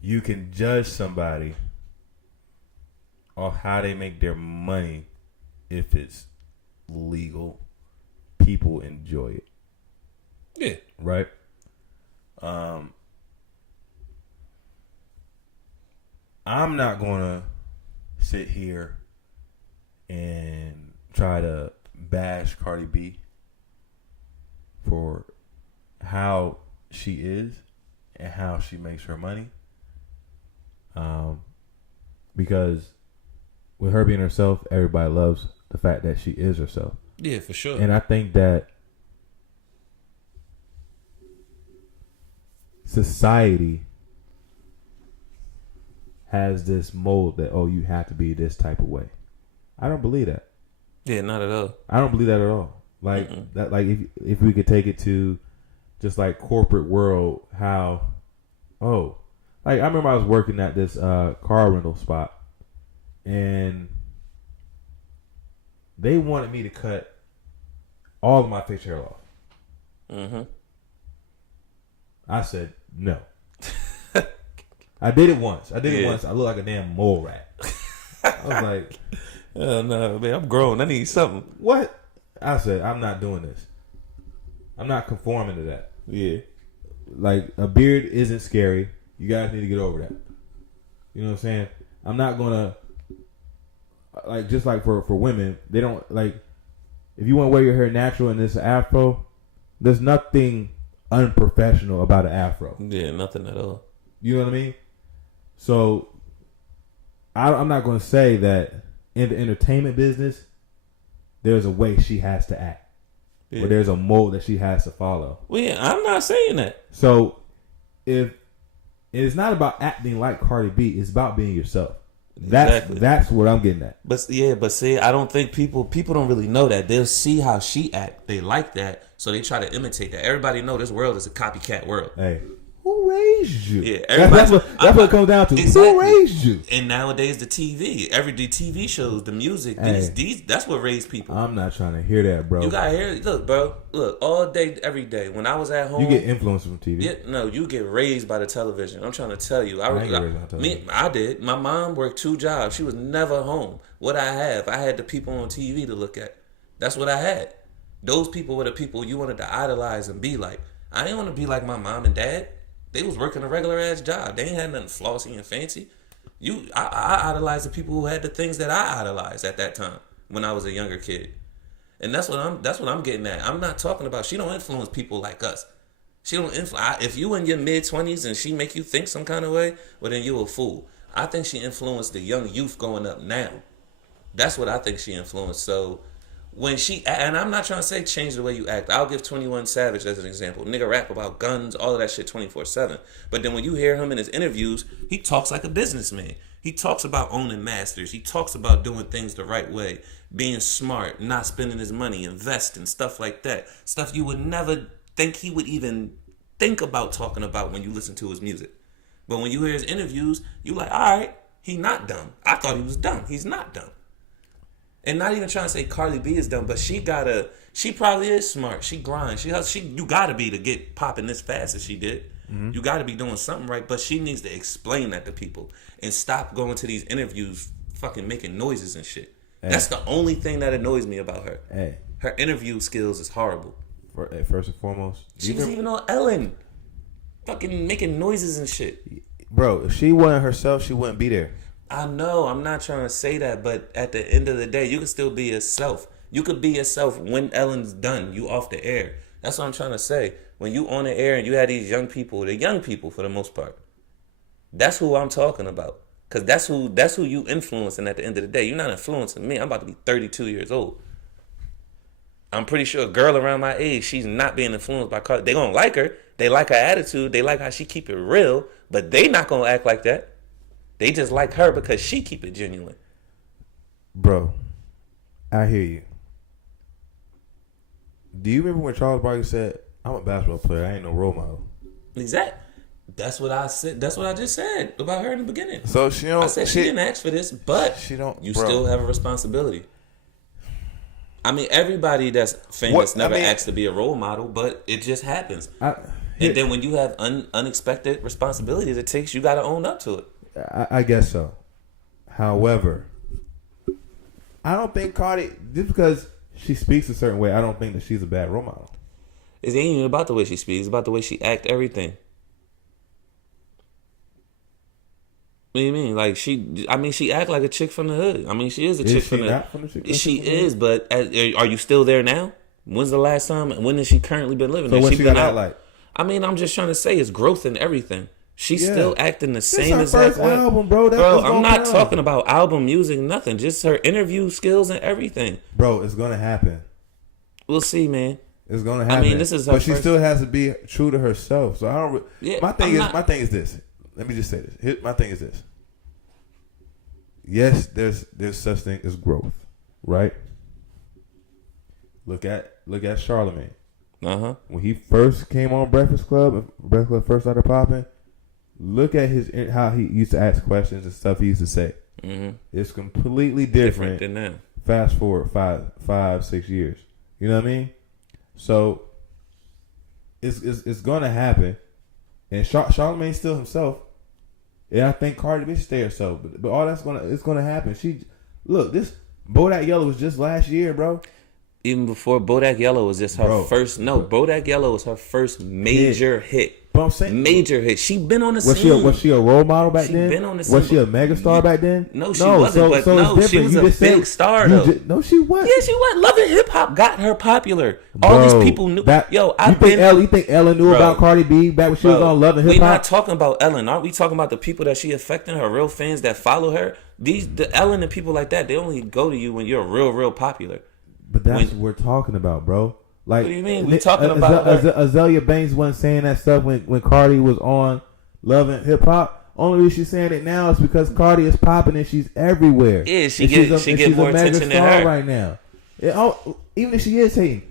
you can judge somebody on how they make their money if it's legal. People enjoy it. Yeah. Right? I'm not going to sit here and try to bash Cardi B for how she is and how she makes her money. Because with her being herself, everybody loves the fact that she is herself. Yeah, for sure. And I think that society has this mold that, you have to be this type of way. I don't believe that. Yeah, not at all. I don't believe that at all. Like that. Like if we could take it to just like corporate world, how like I remember I was working at this car rental spot, and they wanted me to cut all of my facial hair off. Mm-hmm. I said no. I did it once. I looked like a damn mole rat. I was like, oh no, man, I'm grown. I need something. What? I said, I'm not doing this. I'm not conforming to that. Yeah. Like, a beard isn't scary. You guys need to get over that. You know what I'm saying? I'm not gonna, like, just like for women, they don't, like, if you want to wear your hair natural and it's afro, there's nothing unprofessional about an afro. Yeah, nothing at all. You know what I mean? So, I'm not going to say that in the entertainment business, there's a way she has to act. Yeah. Or there's a mold that she has to follow. Well, yeah, I'm not saying that. So, if it's not about acting like Cardi B, it's about being yourself. That's what I'm getting at. But see, I don't think people don't really know that. They'll see how she act. They like that, so they try to imitate that. Everybody know this world is a copycat world. Hey. Who raised you? Yeah, that's what it comes down to. Exactly. Who raised you? And nowadays the TV, the TV shows, the music, these that's what raised people. I'm not trying to hear that, bro. You gotta hear it. Look, bro. Look, all day, every day. When I was at home, you get influenced from TV. Yeah, no, you get raised by the television. I'm trying to tell you. I did. My mom worked 2 jobs. She was never home. What I had the people on TV to look at. That's what I had. Those people were the people you wanted to idolize and be like. I didn't want to be like my mom and dad. They was working a regular ass job. They ain't had nothing flossy and fancy. I idolized the people who had the things that I idolized at that time when I was a younger kid, and that's what I'm getting at. I'm not talking about she don't influence people like us. She don't influence. If you in your mid-20s and she make you think some kind of way, well then you a fool. I think she influenced the young youth going up now. That's what I think she influenced. So. When and I'm not trying to say change the way you act. I'll give 21 Savage as an example. Nigga rap about guns, all of that shit 24/7. But then when you hear him in his interviews, he talks like a businessman. He talks about owning masters. He talks about doing things the right way, being smart, not spending his money, investing, stuff like that. Stuff you would never think he would even think about talking about when you listen to his music. But when you hear his interviews, you like, all right, he not dumb. I thought he was dumb. He's not dumb. And not even trying to say Cardi B is dumb, but she probably is smart. She grinds. You gotta be to get popping this fast as she did. Mm-hmm. You gotta be doing something right, but she needs to explain that to people and stop going to these interviews fucking making noises and shit. Hey. That's the only thing that annoys me about her. Hey. Her interview skills is horrible. First and foremost. She was even on Ellen. Fucking making noises and shit. Bro, if she wasn't herself, she wouldn't be there. I know, I'm not trying to say that, but at the end of the day, you can still be yourself. You could be yourself when Ellen's done. You off the air. That's what I'm trying to say. When you on the air and you have these young people, the young people for the most part, that's who I'm talking about. Because that's who you influencing at the end of the day. You're not influencing me. I'm about to be 32 years old. I'm pretty sure a girl around my age, she's not being influenced by Cardi. They gonna like her. They like her attitude. They like how she keep it real. But they not gonna act like that. They just like her because she keep it genuine. Bro, I hear you. Do you remember when Charles Barkley said, "I'm a basketball player. I ain't no role model"? Exactly. That's what I said. That's what I just said about her in the beginning. So she don't. I said she didn't ask for this, but she don't. You still have a responsibility. I mean, everybody that's famous never asked to be a role model, but it just happens. And then when you have unexpected responsibilities, you got to own up to it. I guess so. However, I don't think Cardi, just because she speaks a certain way, I don't think that she's a bad role model. It ain't even about the way she speaks. It's about the way she act everything. What do you mean? Like she act like a chick from the hood. I mean, she is a chick from the hood. She is, but are you still there now? When's the last time? When has she currently been living? So what's she got out like? I mean, I'm just trying to say it's growth in everything. She's still acting the same exact way. Album, bro. I'm not talking about album music, nothing. Just her interview skills and everything. Bro, it's gonna happen. We'll see, man. It's gonna happen. I mean, this is her but she still has to be true to herself. So I don't. My thing is this. Let me just say this. My thing is this. Yes, there's such thing as growth, right? Look at Charlemagne. When he first came on Breakfast Club first started popping. Look at how he used to ask questions and stuff he used to say. Mm-hmm. It's completely different than now. Fast forward 5-6 years. You know what I mean? So it's gonna happen, and Charlemagne's still himself. And I think Cardi B should stay herself, but all it's gonna happen. This Bodak Yellow was just last year, bro. Even before Bodak Yellow was just her first. No, Bodak Yellow was her first major hit. But I'm saying major hit. She been on the scene. Was she a role model back then? Been on the scene. Was she a megastar back then? No, she wasn't. She was a big star though. No, she wasn't. Yeah, she was. Love and Hip Hop got her popular. All these people knew. You think Ellen knew about Cardi B back when she was on Love and Hip Hop? We're not talking about Ellen. Aren't we talking about the people that she affecting? Her real fans that follow her. The Ellen and people like that. They only go to you when you're real popular. But that's what we're talking about, bro. Like, what do you mean? We talking about Azalea Banks wasn't saying that stuff when Cardi was on Love and Hip Hop. Only reason she's saying it now is because Cardi is popping and she's everywhere. Yeah, she get more attention than her right now. Even if she is hating,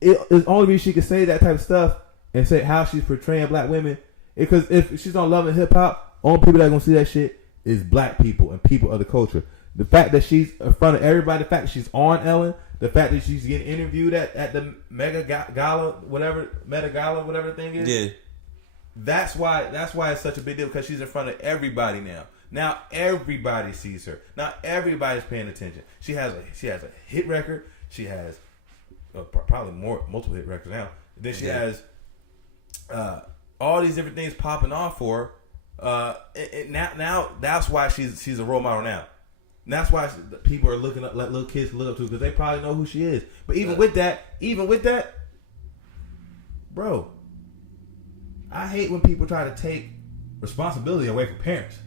it's only reason she can say that type of stuff and say how she's portraying black women. Because if she's on Love and Hip Hop, only people that are gonna see that shit is black people and people of the culture. The fact that she's in front of everybody, the fact that she's on Ellen, the fact that she's getting interviewed at the Mega Gala, whatever the thing is. Yeah. That's why it's such a big deal, because she's in front of everybody now. Now everybody sees her. Now everybody's paying attention. She has a hit record. She has probably multiple hit records now. Then she has all these different things popping off for her. Now that's why she's a role model now. And that's why people are looking up, like little kids look up to, because they probably know who she is. But even with that, bro, I hate when people try to take responsibility away from parents.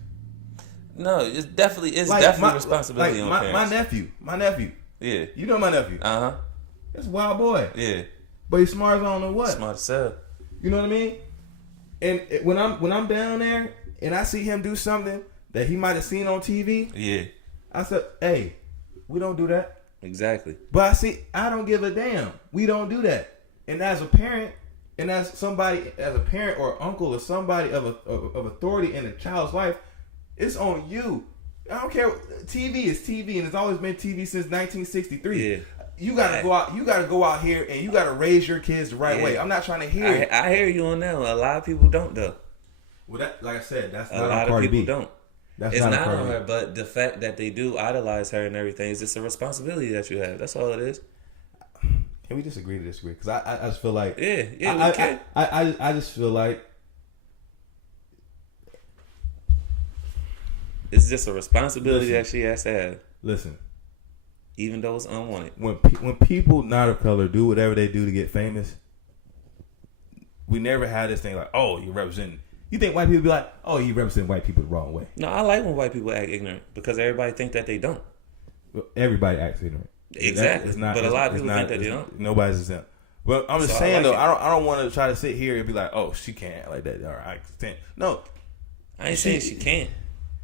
No, it's definitely responsibility on parents. My nephew. Yeah. You know my nephew. That's a wild boy. Yeah. But he's smart as I don't know what. Smart as hell. You know what I mean? And when I'm down there and I see him do something that he might have seen on TV. Yeah. I said, hey, we don't do that. Exactly. But I don't give a damn. We don't do that. And as a parent, and as a parent or uncle or somebody of authority in a child's life, it's on you I don't care. TV is TV, and it's always been TV since 1963. Yeah. You gotta go out. You gotta go out here, and you gotta raise your kids the right way. I'm not trying to hear it. I hear you on that one. A lot of people don't though. Well, that, like I said, that's A not lot on Cardi of people B. don't. That's It's not not on on Cardi her, B. but the fact that they do idolize her and everything is just a responsibility that you have. That's all it is. Can we disagree to disagree? Because I just feel like Yeah, we can. I just feel like It's just a responsibility that she has to have, listen. even though it's unwanted. When people not of color do whatever they do to get famous, we never had this thing like, oh, you represent. You think white people be like, oh, you represent white people the wrong way? No, I like when white people act ignorant because everybody think that they don't. Everybody acts ignorant. Exactly, but a lot of people think that they don't. Nobody's exempt. But I'm just saying though, I don't want to try to sit here and be like, oh, she can't act like that. All right, I can't. No, I ain't saying she can't.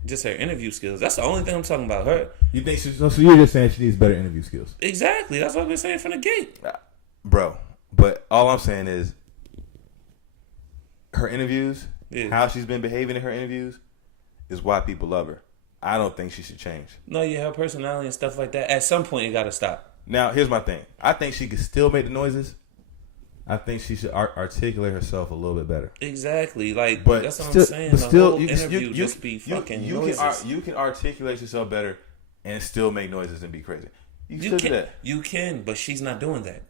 Just her interview skills. That's the only thing I'm talking about. Her. you think so? You're just saying she needs better interview skills, Exactly. That's what I've been saying from the gate. bro. But all I'm saying is, her interviews, how she's been behaving in her interviews, is why people love her. I don't think she should change. No, yeah, her personality and stuff like that. At some point, it got to stop. Now, here's my thing. I think she could still make the noises. I think she should articulate herself a little bit better. Exactly. Like, but that's what still, I'm saying. But the still, whole interview just be fucking noises. You can articulate yourself better and still make noises and be crazy. You can do that. You can, but she's not doing that.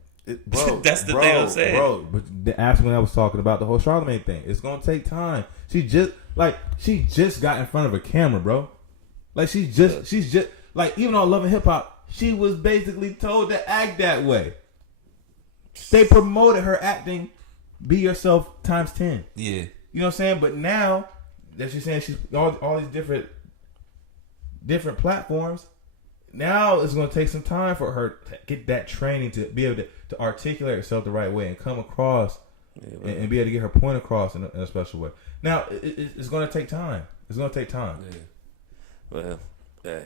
Bro, that's the thing I'm saying. Bro, but ask when I was talking about the whole Charlamagne thing. It's gonna take time. She just got in front of a camera, bro. Like she's just like, even on Love and Hip Hop, she was basically told to act that way. They promoted her acting, be yourself times 10. Yeah. You know what I'm saying? But now that she's saying she's all these different platforms, now it's going to take some time for her to get that training to be able to articulate herself the right way and come across and be able to get her point across in a special way. Now, it's going to take time. It's going to take time. Yeah. Well, yeah.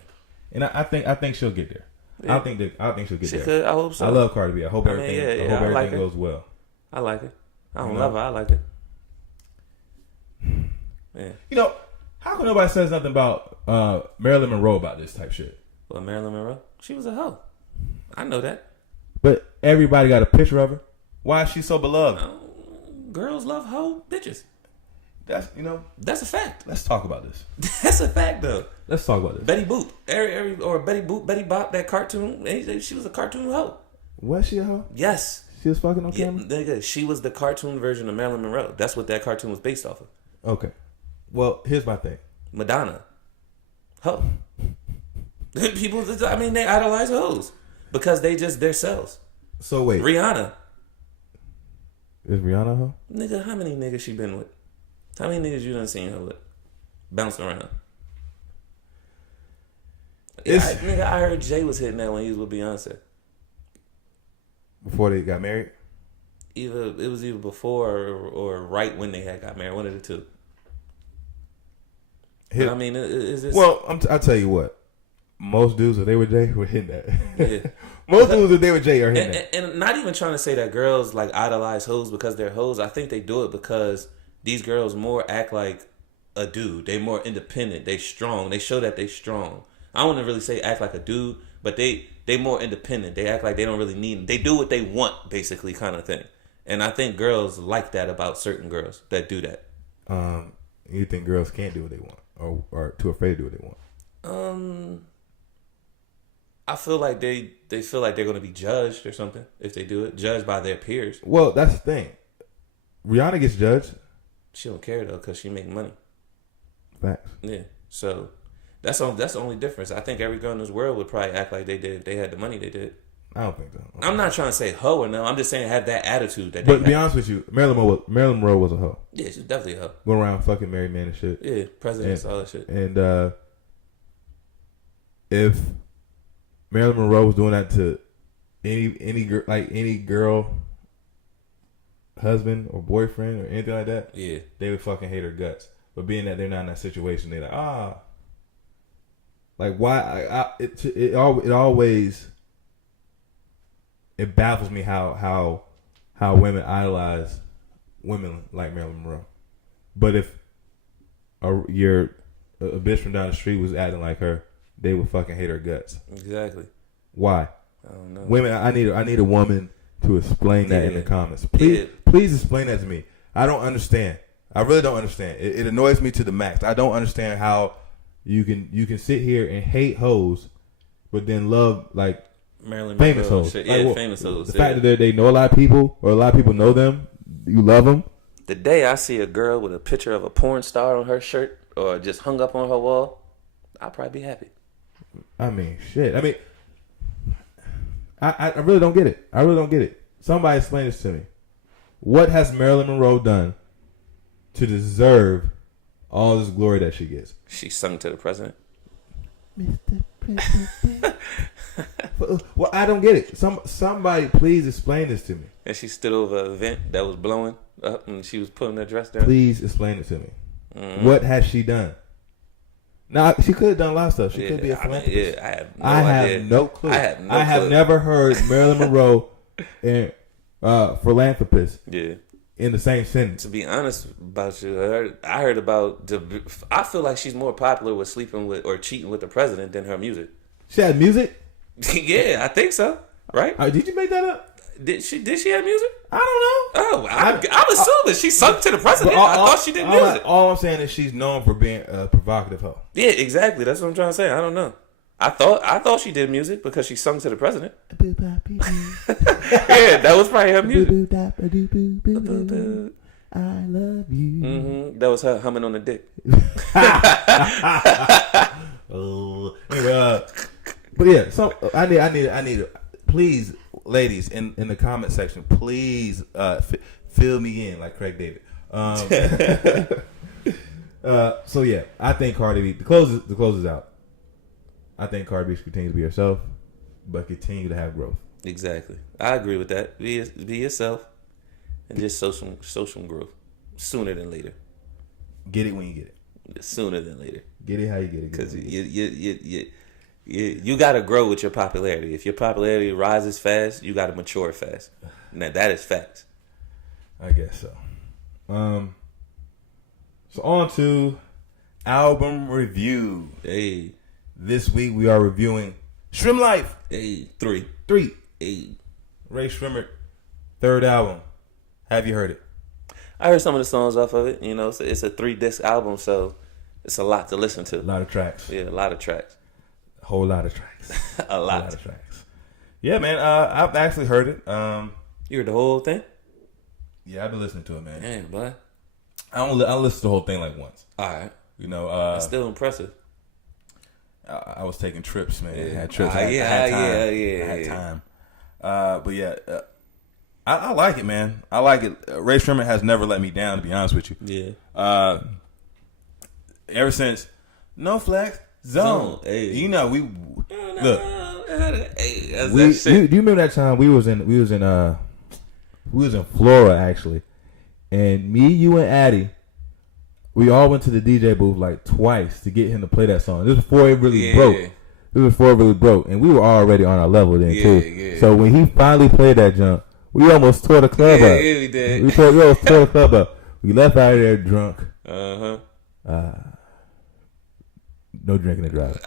And I think she'll get there. Yeah. I think she'll get there. Could, I hope so. I love Cardi B. I hope everything like goes well. I like it. I don't love her. I like it. Yeah. You know, how come nobody says nothing about Marilyn Monroe about this type shit? Well, Marilyn Monroe, she was a hoe. I know that. But everybody got a picture of her. Why is she so beloved? Girls love hoe bitches. That's a fact. Let's talk about this. That's a fact, though. Let's talk about this. Betty Boop, Betty Bop, that cartoon. She was a cartoon hoe. Was she a hoe? Yes. She was fucking on camera? Nigga, she was the cartoon version of Marilyn Monroe. That's what that cartoon was based off of. Okay. Well, here's my thing. Madonna, hoe. People, they idolize hoes because they just their selves. So wait, Rihanna. Is Rihanna a hoe? Nigga, how many niggas she been with? How many niggas you done seen her with? Bouncing around. I heard Jay was hitting that when he was with Beyonce. Before they got married? It was either before or right when they had got married. One of the two. Is this... Well, I'll tell you what. Most dudes, if they were Jay, were hitting that. Yeah. Most dudes, if they were Jay, are hitting that. And not even trying to say that girls like idolize hoes because they're hoes. I think they do it because these girls more act like a dude. They more independent. They strong. They show that they strong. I wouldn't really say act like a dude, but they more independent. They act like they don't really need. They do what they want, basically, kind of thing. And I think girls like that about certain girls that do that. You think girls can't do what they want, or are too afraid to do what they want? I feel like they feel like they're going to be judged or something if they do it, judged by their peers. Well, that's the thing. Rihanna gets judged. She don't care though because she make money. Facts. Yeah, so that's the only difference. I think every girl in this world would probably act like they did if they had the money they did. I don't think so. I'm not trying to say hoe or no. I'm just saying have that attitude that. But to be honest with you, Marilyn Monroe was a hoe. Yeah, she's definitely a hoe. Going around fucking married men and shit. Yeah, presidents, all that shit. And if Marilyn Monroe was doing that to any girl, husband or boyfriend or anything like that, yeah, they would fucking hate her guts. But being that they're not in that situation, they're like, like why? It always baffles me how women idolize women like Marilyn Monroe. But if your a bitch from down the street was acting like her, they would fucking hate her guts. Exactly. Why? I don't know. Women, I need a woman to explain that in the comments. Please explain that to me. I don't understand. I really don't understand. It annoys me to the max. I don't understand how you can sit here and hate hoes, but then love like Marilyn famous Monroe hoes. shit. Like, Yeah, well, famous hoes. The fact that they know a lot of people, or a lot of people know them, you love them. The day I see a girl with a picture of a porn star on her shirt or just hung up on her wall, I'll probably be happy. I mean, shit. I mean, I really don't get it. I really don't get it. Somebody explain this to me. What has Marilyn Monroe done to deserve all this glory that she gets? She sung to the president. Mr. President. Well, I don't get it. Somebody please explain this to me. And she stood over a vent that was blowing up and she was pulling her dress down. Please explain it to me. Mm-hmm. What has she done? Now, she could have done a lot of stuff. She could be a philanthropist. I have no clue. I have never heard Marilyn Monroe and philanthropist in the same sentence. To be honest about you, I heard about I feel like she's more popular with sleeping with or cheating with the president than her music. She had music? Yeah, I think so. Right? Did you make that up? Did she have music? I don't know. Oh, I'm assuming she sung to the president. I thought she did music. All I'm saying is she's known for being a provocative hoe. Yeah, exactly. That's what I'm trying to say. I don't know. I thought she did music because she sung to the president. Yeah, that was probably her music. I love you. Mm-hmm. That was her humming on the dick. Anyway, but yeah, so I need. Please, ladies, in the comment section, please fill me in like Craig David. So yeah, I think Cardi B. The close is out. I think Cardi B should continue to be herself, but continue to have growth. Exactly, I agree with that. Be yourself, and just social growth sooner than later. Get it when you get it. Sooner than later. Get it how you get it. Because you got to grow with your popularity. If your popularity rises fast, you got to mature fast. Now that is facts. I guess so. So on to album review. Hey, this week we are reviewing Shrimp Life. Hey, three. Hey, Ray Shrimmer, third album. Have you heard it? I heard some of the songs off of it. You know, it's a 3-disc album, so it's a lot to listen to. A lot of tracks. Yeah, a lot of tracks. A whole lot of tracks. a lot of tracks. Yeah, man. I've actually heard it. You heard the whole thing? Yeah, I've been listening to it, man. Damn, boy. I listened to the whole thing like once. All right. You know, that's still impressive. I was taking trips, man. Yeah. I had trips. I had time. But yeah, I like it, man. I like it. Ray Shrimmer has never let me down, to be honest with you. Yeah. Ever since No Flex Zone. Hey. You know, we look. Hey, do you remember that time we was in Florida actually, and me, you, and Addie, we all went to the DJ booth like twice to get him to play that song. This was before it really broke. This was before it really broke, and we were already on our level then too. Yeah. So when he finally played that jump, we almost tore the club up. Yeah, we did. We almost tore the club up. We left out of there drunk. No drinking and driving.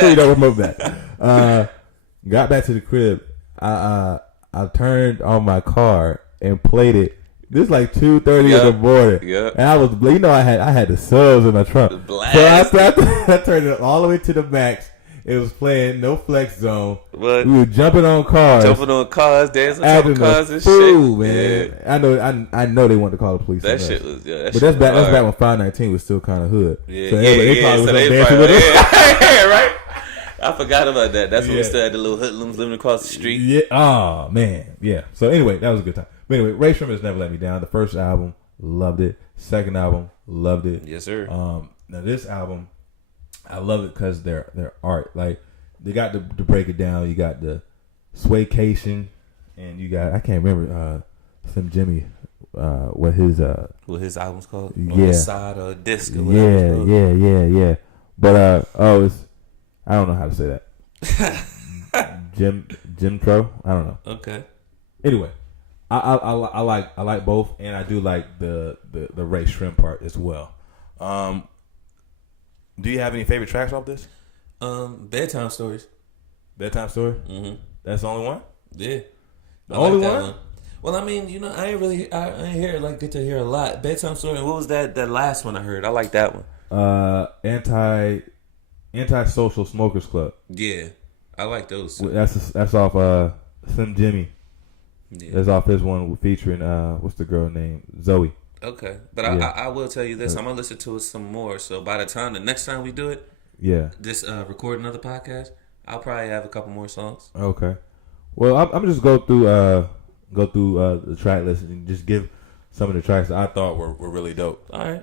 You don't remove that. Got back to the crib. I turned on my car and played it. This is like 2:30 in the morning. Yeah. And I was, I had the subs in my trunk. So I turned it all the way to the max. It was playing No Flex Zone. What? We were jumping on cars, dancing on cars and fool, shit. Man, yeah. I know they wanted to call the police. That shit was, but that's back when 519 was still kind of hood. Yeah, so they probably was dancing with us. Yeah, right. I forgot about that. That's when we still had the little hoodlums living across the street. Yeah. Oh man. Yeah. So anyway, that was a good time. But anyway, Ray Shrimmer has never let me down. The first album, loved it. Second album, loved it. Yes, sir. Now this album, I love it because their art. Like they got to break it down. You got the Swaycation, and you got, I can't remember Slim Jimmy, what his album's called. Yeah. On his side or disc or whatever. Yeah. But I don't know how to say that. Jim Crow. I don't know. Okay. Anyway, I like both, and I do like the Ray Shrimp part as well. Do you have any favorite tracks off this? Bedtime Stories. Bedtime Story? Mm-hmm. That's the only one? Yeah. The only that one? Well, I mean, I ain't hear it, get to hear a lot. Bedtime Story. What was that last one I heard? I like that one. Anti-Social Smokers Club. Yeah. I like those. That's off Slim Jimmy. Yeah. That's off his one featuring what's the girl name? Zoe. Okay. But Yeah. I will tell you this. I'm gonna listen to it some more. So by the next time we do it, this record another podcast, I'll probably have a couple more songs. Okay. Well, I'm just go through the track list and just give some of the tracks that I thought were really dope. All right.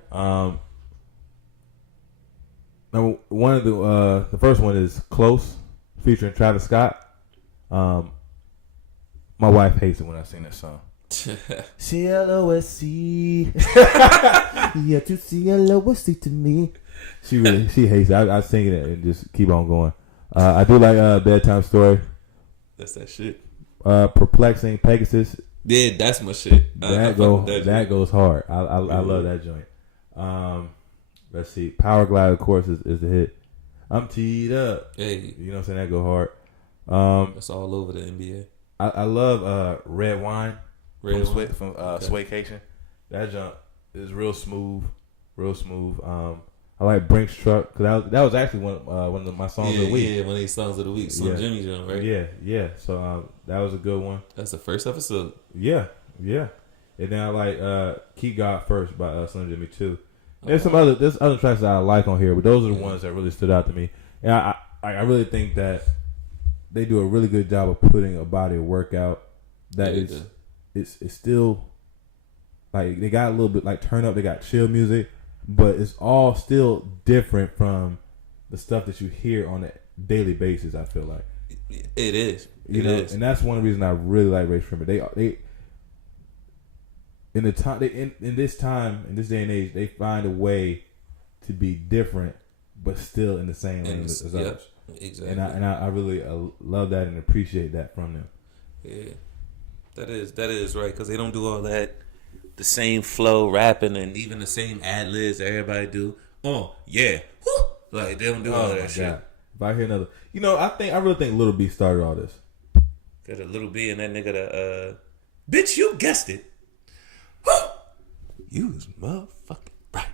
One of the first one is Close, featuring Travis Scott. My wife hates it when I sing that song. CLOSC. Yeah, to CLOSC to me. She hates it. I sing it and just keep on going. I do like Bedtime Story. That's that shit. Perplexing Pegasus. Yeah, that's my shit. That goes hard. I love that joint. Let's see. Power Glide, of course, is the hit. I'm teed up. Hey, you know what I'm saying? That go hard. That's all over the NBA. I love Red Wine from Okay. Swaycation. That jump is real smooth. I like Brink's Truck because that was actually one of my songs of the week. Yeah, one of these songs of the week. Slim Jimmy jump, right? Yeah. So that was a good one. That's the first episode. Yeah. And then I like Keep God First by Slim Jimmy too. There's other tracks that I like on here, but those are the ones that really stood out to me. And I really think that they do a really good job of putting a body of work out that it's still like they got a little bit like turn up, they got chill music, but it's all still different from the stuff that you hear on a daily basis. I feel like it is, and that's one reason I really like Ray Shrimmer. They in the time in this day and age, they find a way to be different, but still in the same lane as others. Exactly. And I really love that and appreciate that from them. Yeah, that is right, because they don't do all that, the same flow rapping and even the same ad libs that everybody do. Oh yeah, woo! Like they don't do all that shit. God. If I hear another, I really think Lil B started all this. Got a Little B and that nigga bitch, you guessed it. Woo! You was motherfucking right.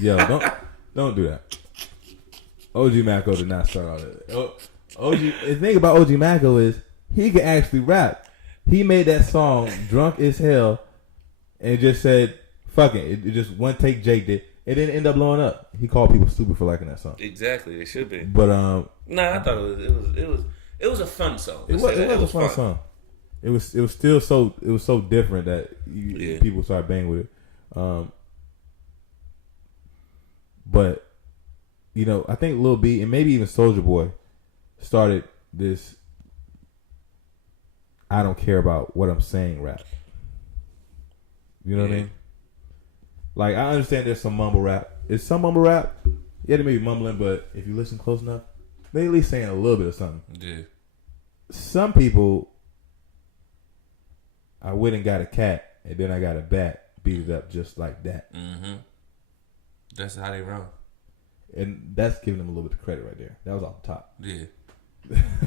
Yo, don't do that. OG Macko did not start all that. The thing about OG Macko is he can actually rap. He made that song drunk as hell and just said, fuck it. It just one take Jake did. It didn't end up blowing up. He called people stupid for liking that song. Exactly, it should be. But I thought it was a fun song. It was a fun song. It was still so different that people started banging with it. But I think Lil B and maybe even Soulja Boy started this I don't care about what I'm saying rap. You know what I mean? Like, I understand there's some mumble rap. It's some mumble rap. Yeah, they may be mumbling, but if you listen close enough, they at least saying a little bit of something. Yeah. Some people, I went and got a cat, and then I got a bat, beat it up just like that. Mm-hmm. That's how they run. And that's giving them a little bit of credit right there. That was off the top. Yeah.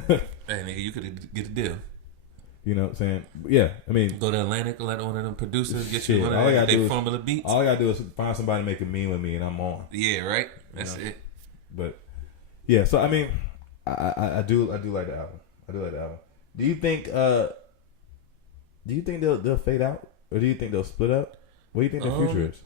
Hey, nigga, you could get a deal. You know what I'm saying? Yeah, I mean, go to Atlantic, let one of them producers get you one of them. They formula beats. All I gotta do is find somebody to make a meme with me, and I'm on. Yeah, right. That's it. But yeah, so I mean, I do like the album. I do like the album. Do you think they'll fade out, or do you think they'll split up? What do you think the future is?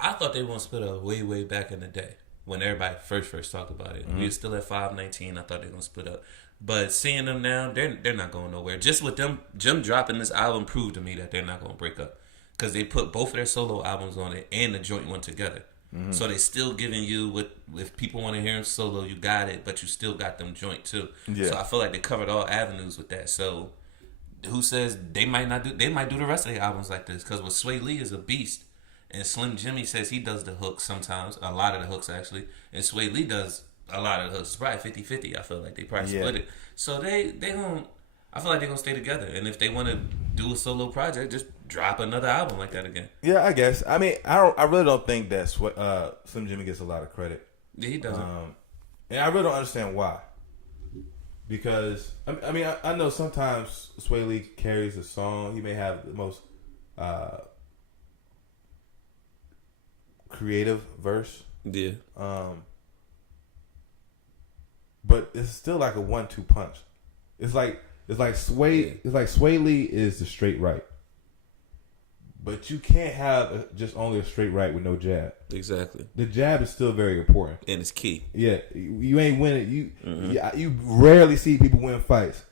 I thought they were gonna split up way back in the day when everybody first talked about it. Mm-hmm. We were still at 519. I thought they were gonna split up. But seeing them now, they're not going nowhere. Just with them dropping this album proved to me that they're not going to break up. Because they put both of their solo albums on it and the joint one together. Mm-hmm. So they still giving you, if people want to hear them solo, you got it, but you still got them joint too. Yeah. So I feel like they covered all avenues with that. So who says they might do the rest of their albums like this? Because with Sway Lee is a beast. And Slim Jimmy says he does the hooks sometimes, a lot of the hooks actually. And Sway Lee does a lot of the hooks. It's probably 50-50. I feel like they probably split it. So they don't. I feel like they're gonna stay together. And if they want to do a solo project, just drop another album like that again. Yeah, I guess. I mean, I really don't think that Slim Jimmy gets a lot of credit. Yeah, he doesn't. And I really don't understand why. Because I mean, I know sometimes Sway Lee carries a song. He may have the most creative verse. Yeah. But it's still like a 1-2 punch. It's like Sway Lee is the straight right. But you can't have just only a straight right with no jab. Exactly. The jab is still very important, and it's key. Yeah, you ain't winning. You rarely see people win fights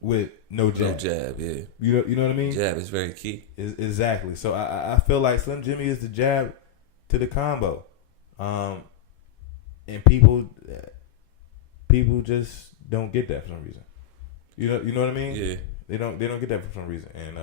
with no jab. No jab, yeah. You know what I mean? Jab is very key. Exactly. So I feel like Slim Jimmy is the jab to the combo, and people just don't get that for some reason. You know what I mean? Yeah. They don't get that for some reason, and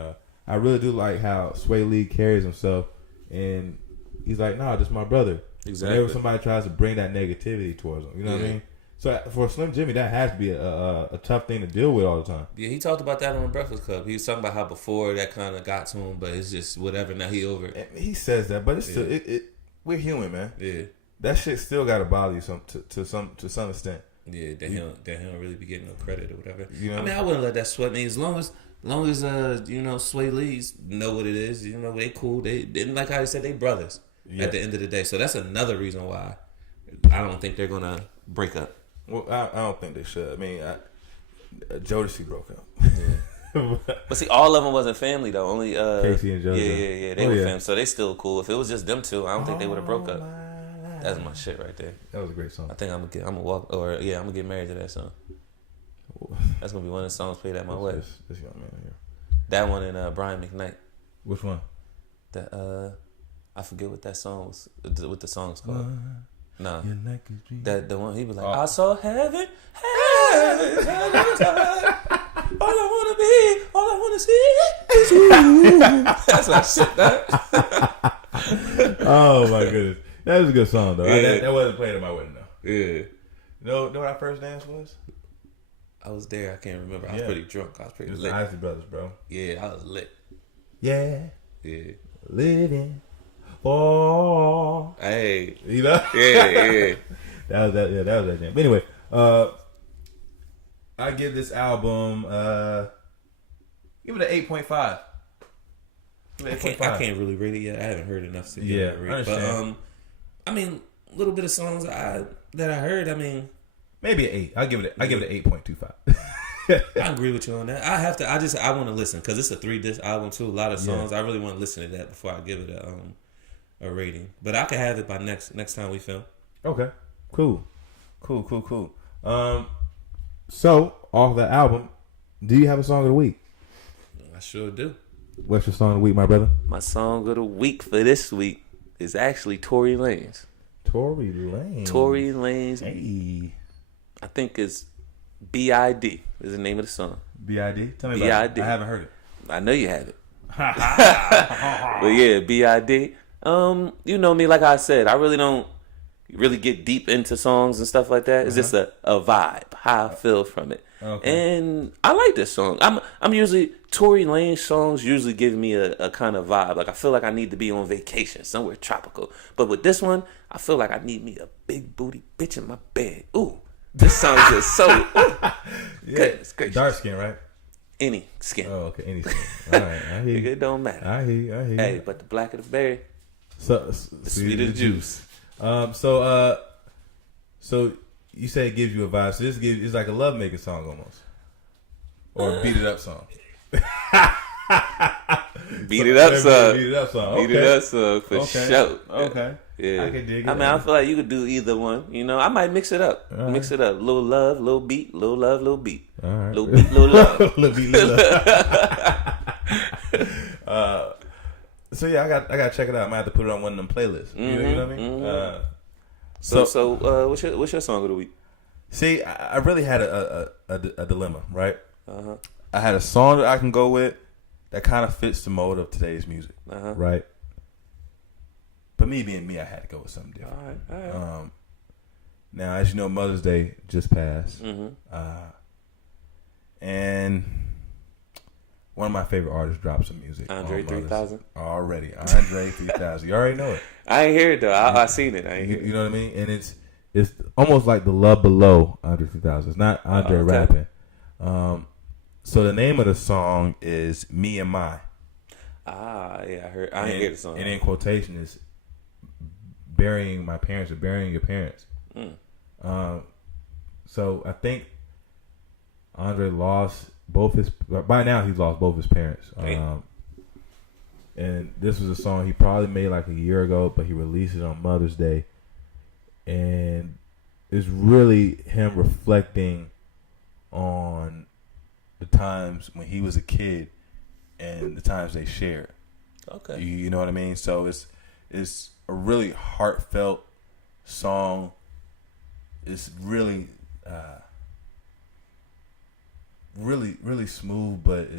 I really do like how Sway Lee carries himself, and he's like, nah, this is my brother. Exactly. Whenever somebody tries to bring that negativity towards him, you know what I mean? So for Slim Jimmy, that has to be a tough thing to deal with all the time. Yeah, he talked about that on the Breakfast Club. He was talking about how before that kind of got to him, but it's just whatever. Now he over it. And he says that, but it's still we're human, man. Yeah, that shit still got to bother you to some extent. Yeah, that he don't really be getting no credit or whatever. You know? I mean, I wouldn't let that sweat me as long as Sway Lee's know what it is. You know, they cool. They like how I said, they brothers at the end of the day. So that's another reason why I don't think they're gonna break up. Well, I don't think they should. I mean, Jodeci broke up. Yeah. But see, all of them wasn't family though. Only Casey and JoJo. Yeah. They were family, so they still cool. If it was just them two, I don't think they would have broke up. That's my shit right there. That was a great song. I think I'm gonna get married to that song. That's gonna be one of the songs played at my wedding. This young man here. That one and Brian McKnight. Which one? That I forget what that song was. What the song's called? Nah, that the one he was like, I saw heaven. All I wanna see is you. That's my shit. Oh my goodness, that was a good song though. Yeah. That wasn't played at my wedding though. Yeah. You know what our first dance was? I was there. I can't remember. I was pretty drunk. I was pretty lit. It was the Isley Brothers, bro. Yeah, I was lit. Yeah. Living for. Hey. You know? Yeah. That was that jam. But anyway, I give this album give it an 8.5. I can't really rate it yet. I haven't heard enough to give it a rate. But I mean, a little bit of songs that I heard. I mean, maybe an 8. I give it an 8.25. I agree with you on that. I want to listen because it's a 3-disc album too. A lot of songs. I really want to listen to that before I give it a rating. But I can have it by next time we film. Okay. Cool. So off that album, do you have a song of the week? I sure do. What's your song of the week, my brother? My song of the week for this week is actually Tory Lanez. Tory Lanez. Hey. I think it's B.I.D. is the name of the song. B.I.D.? Tell me about it. I haven't heard it. I know you have it. But yeah, B.I.D. You know me, like I said, I really don't really get deep into songs and stuff like that. It's just a vibe, how I feel from it. Okay. And I like this song. I'm usually, Tory Lanez songs usually give me a kind of vibe. Like I feel like I need to be on vacation somewhere tropical. But with this one, I feel like I need me a big booty bitch in my bed. Ooh, this song is just so goodness gracious. Dark skin, right? Any skin. Oh, okay, any skin. All right, I hear you. It don't matter. I hear you. Hey, but the blacker the berry, the sweeter the juice. So you say it gives you a vibe. So it's like a love making song almost, or a beat it up song. Beat it up song. Beat it up song. Beat it up song for sure. Okay. Yeah. I can dig it. I mean, I feel like you could do either one. You know, I might mix it up. All mix it up. Little love, little beat, little love, little beat. All right. Little beat, little love. Little beat, little love. So yeah, I got to check it out. I might have to put it on one of them playlists. You know what I mean? So what's your song of the week? See, I really had a dilemma, right? I had a song that I can go with that kind of fits the mode of today's music, right? But me being me, I had to go with something different. All right. Now, as you know, Mother's Day just passed, and One of my favorite artists dropped some music. Andre 3000 already. Andre 3000. You already know it. I ain't hear it though. I seen it. I ain't hear it. You know what I mean? And it's almost like the Love Below Andre 3000. It's not Andre rapping. So the name of the song is Me and My. Ah, yeah, I heard. I ain't hear the song. And in quotation is burying my parents or burying your parents. So I think Andre lost both his. By now, he's lost both his parents. And this was a song he probably made like a year ago, but he released it on Mother's Day, and it's really him reflecting on the times when he was a kid and the times they shared. Okay, you know what I mean. So it's a really heartfelt song. It's really, really smooth, but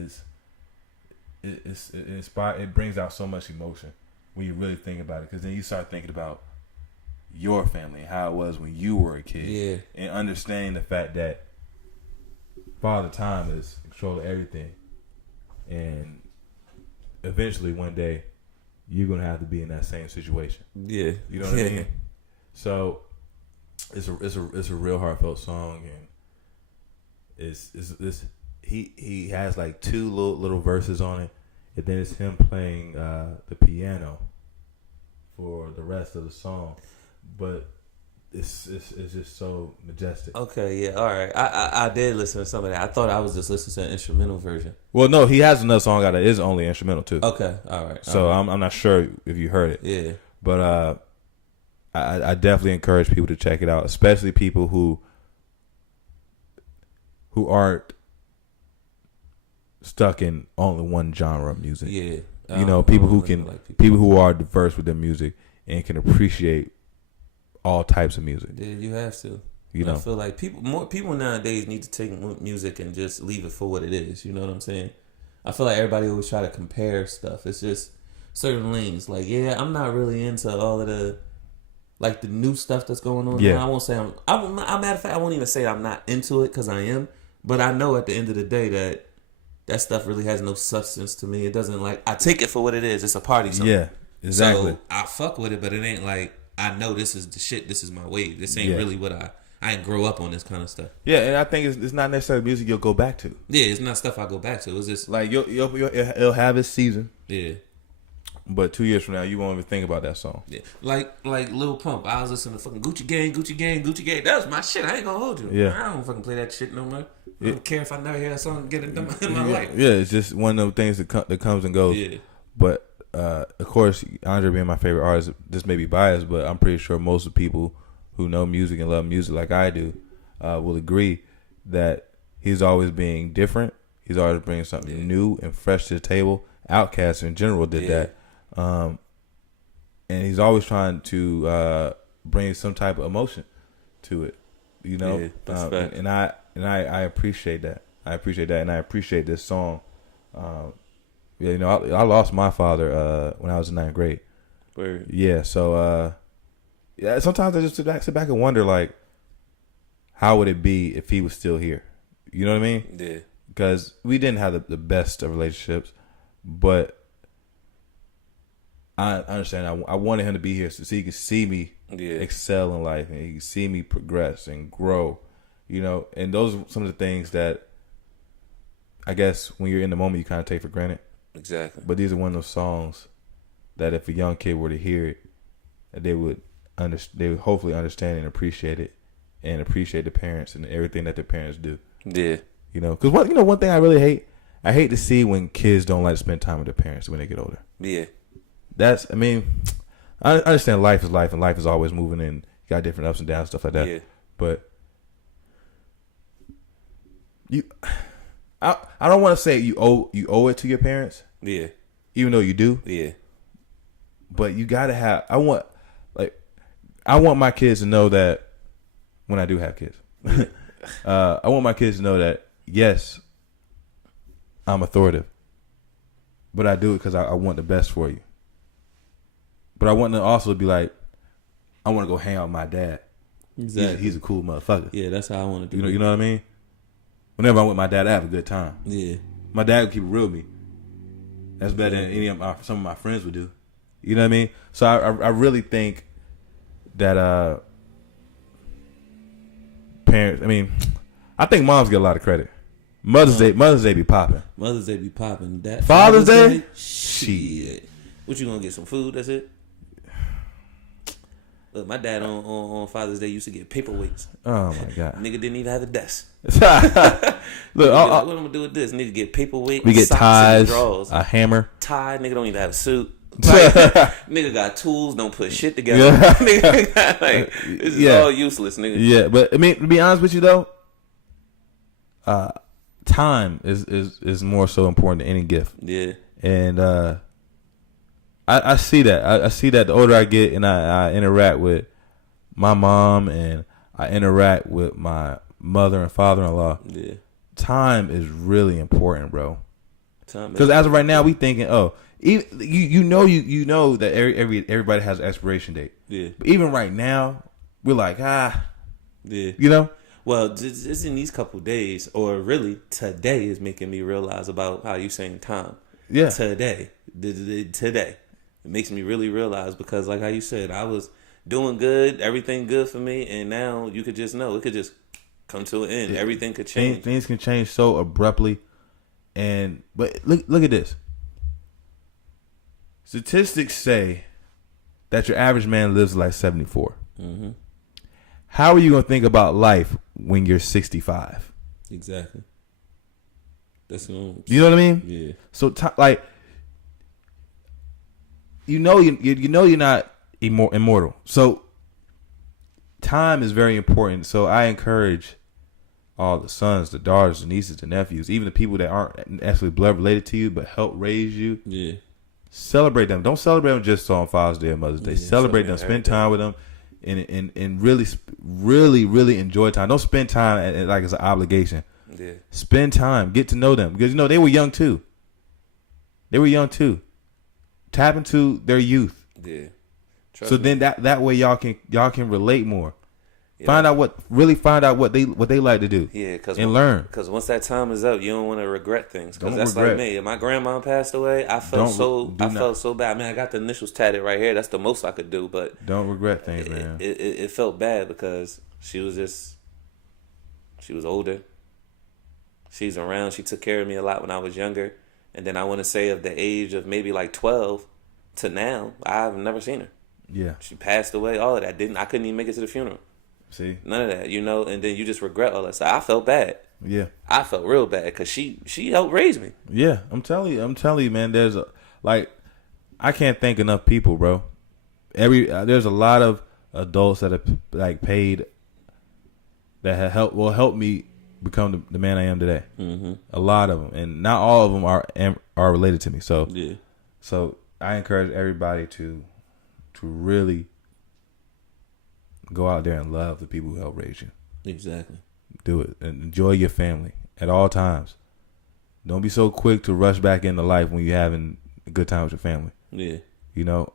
it brings out so much emotion when you really think about it. Because then you start thinking about your family and how it was when you were a kid, and understanding the fact that Father Time is in control of everything, and eventually one day you're gonna have to be in that same situation. Yeah, you know what I mean. So it's a real heartfelt song, and he has like two little verses on it, and then it's him playing the piano for the rest of the song, but it's just so majestic. Okay, yeah, all right. I did listen to some of that. I thought I was just listening to an instrumental version. Well, no, he has another song out that is only instrumental too. Okay, all right. So I'm not sure if you heard it. Yeah, but I definitely encourage people to check it out, especially people who aren't stuck in only one genre of music. Yeah, people who are diverse with their music and can appreciate all types of music. Yeah, you have to. I feel like more people nowadays need to take music and just leave it for what it is. You know what I'm saying? I feel like everybody always try to compare stuff. It's just certain lanes. Like, yeah, I'm not really into all of the new stuff that's going on now. I won't say I'm matter of fact, I won't even say I'm not into it, because I am. But I know at the end of the day that stuff really has no substance to me. It doesn't, I take it for what it is. It's a party song. Yeah, exactly. So I fuck with it, but it ain't like I know this is the shit. This is my wave. This ain't really what I ain't grow up on this kind of stuff. Yeah, and I think it's not necessarily music you'll go back to. Yeah, it's not stuff I go back to. It's just like it'll have its season. Yeah. But 2 years from now, you won't even think about that song. Yeah, like Lil Pump. I was listening to fucking Gucci Gang. That was my shit. I ain't gonna hold you. Yeah. I don't fucking play that shit no more. I don't care if I never hear that song again in my life. Yeah, it's just one of those things that comes and goes. Yeah. But of course, Andre being my favorite artist, this may be biased, but I'm pretty sure most of the people who know music and love music like I do will agree that he's always being different. He's always bringing something new and fresh to the table. Outkast in general did that. And he's always trying to bring some type of emotion to it, Yeah, that's fact. And I appreciate that. And I appreciate this song. I lost my father when I was in 9th grade. Word. Yeah, so sometimes I just sit back and wonder, how would it be if he was still here? You know what I mean? Yeah. Because we didn't have the best of relationships, but I understand. I wanted him to be here so he could see me excel in life, and he could see me progress and grow. And those are some of the things that I guess when you're in the moment you kind of take for granted. Exactly. But these are one of those songs that if a young kid were to hear it, they would hopefully understand and appreciate it, and appreciate the parents and everything that their parents do. Yeah. Because one thing I really hate, I hate to see when kids don't like to spend time with their parents when they get older. Yeah. I understand life is life, and life is always moving, and you got different ups and downs, stuff like that. Yeah. But I don't want to say you owe it to your parents. Yeah. Even though you do. Yeah. But you gotta have. I want my kids to know that when I do have kids, I want my kids to know that yes, I'm authoritative, but I do it because I want the best for you. But I want to also be like, I want to go hang out with my dad. Exactly. He's a cool motherfucker. Yeah, that's how I want to do it. You know what I mean? Whenever I'm with my dad, I have a good time. Yeah. My dad would keep it real with me. That's better than some of my friends would do. You know what I mean? So I really think that parents. I mean, I think moms get a lot of credit. Mother's Day be popping. Mother's Day be popping. That Father's Day? Shit. What you gonna get? Some food? That's it. Look, my dad on Father's Day used to get paperweights. Oh my god. Nigga didn't even have a desk. Look, What I'm gonna do with this? Nigga get paperweight. we get socks, ties, drawers. a hammer. Tie. Nigga don't even have a suit. Like, nigga got tools. Don't put shit together. Yeah. Nigga got, like, this is all useless, nigga. Yeah, but I mean, to be honest with you though, time is more so important than any gift. Yeah. And I see that. I see that the older I get, and I interact with my mom, and I interact with my mother and father-in-law. Yeah. Time is really important, bro. Time. Because as of right now, we thinking, you know that everybody has an expiration date. Yeah. But even right now, we're like, Yeah. you know. Well, just in these couple days, or really today, is making me realize about how you saying time. Yeah. Today. Today. It makes me really realize, because like how you said, I was doing good, everything good for me, and now you could just know it could just come to an end. Everything could change. Things can change so abruptly. But look at this. Statistics say that your average man lives like 74. Mm-hmm. How are you going to think about life when you're 65? Exactly. That's what You know what I mean? Yeah. So like, you know you're not immortal. So time is very important. So I encourage all the sons, the daughters, the nieces, the nephews, even the people that aren't necessarily blood related to you but help raise you. Yeah. Celebrate them. Don't celebrate them just on Father's Day or Mother's Day. Celebrate them. Spend time with them, and really enjoy time. Don't spend time like it's an obligation. Yeah. Spend time. Get to know them, because they were young too. Tap into their youth. Yeah. So then that way y'all can relate more. Yeah. Find out what they like to do. Yeah, and learn. Because once that time is up, you don't want to regret things. Because Don't that's regret. like me. If my grandma passed away, I felt so bad. I mean, I got the initials tatted right here. That's the most I could do. But Don't regret things, man. It felt bad because she was older. She's around. She took care of me a lot when I was younger. And then I want to say of the age of maybe like 12 to now, I've never seen her. Yeah. She passed away. All of that. I couldn't even make it to the funeral. See? None of that, and then you just regret all that stuff. I felt bad. Yeah. I felt real bad because she helped raise me. Yeah. I'm telling you, man, there's I can't thank enough people, bro. There's a lot of adults that have like paid that have help me become the man I am today. Mm-hmm. A lot of them, and not all of them are related to me. So Yeah. So I encourage everybody to really go out there and love the people who help raise you. Exactly. Do it and enjoy your family at all times. Don't be so quick to rush back into life when you're having a good time with your family. Yeah.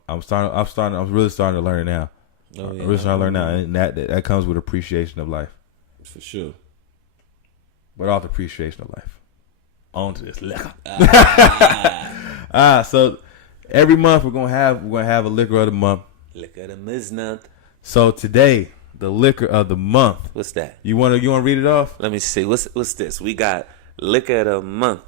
I'm really starting to learn it now. Oh, yeah. I'm really starting to learn now, and that comes with appreciation of life. For sure. But all the appreciation of life. On to this liquor. So every month we're gonna have a liquor of the month. Liquor of the month. So today, the liquor of the month. What's that? You wanna read it off? Let me see. What's this? We got liquor of the month.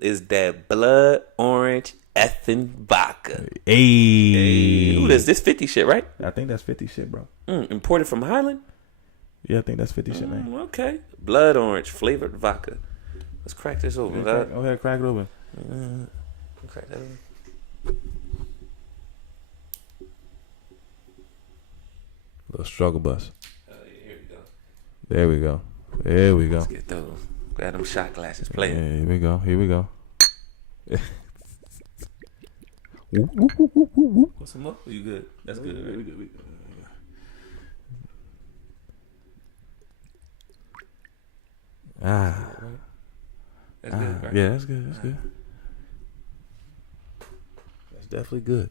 Is that blood orange effing vodka? Hey. Who is this? 50 shit, right? I think that's 50 shit, bro. Imported from Highland. Yeah, I think that's 50 shit, man. Okay. Blood orange flavored vodka. Let's crack this open. Go ahead, crack it open. Crack that open. Little struggle bus. Oh, yeah, here we go. There we go. Let's get those. Grab them shot glasses. Play it. Yeah, here we go. Put some more? You good? That's good. Right? We good. That's good, right? Yeah, that's good. That's good. That's definitely good.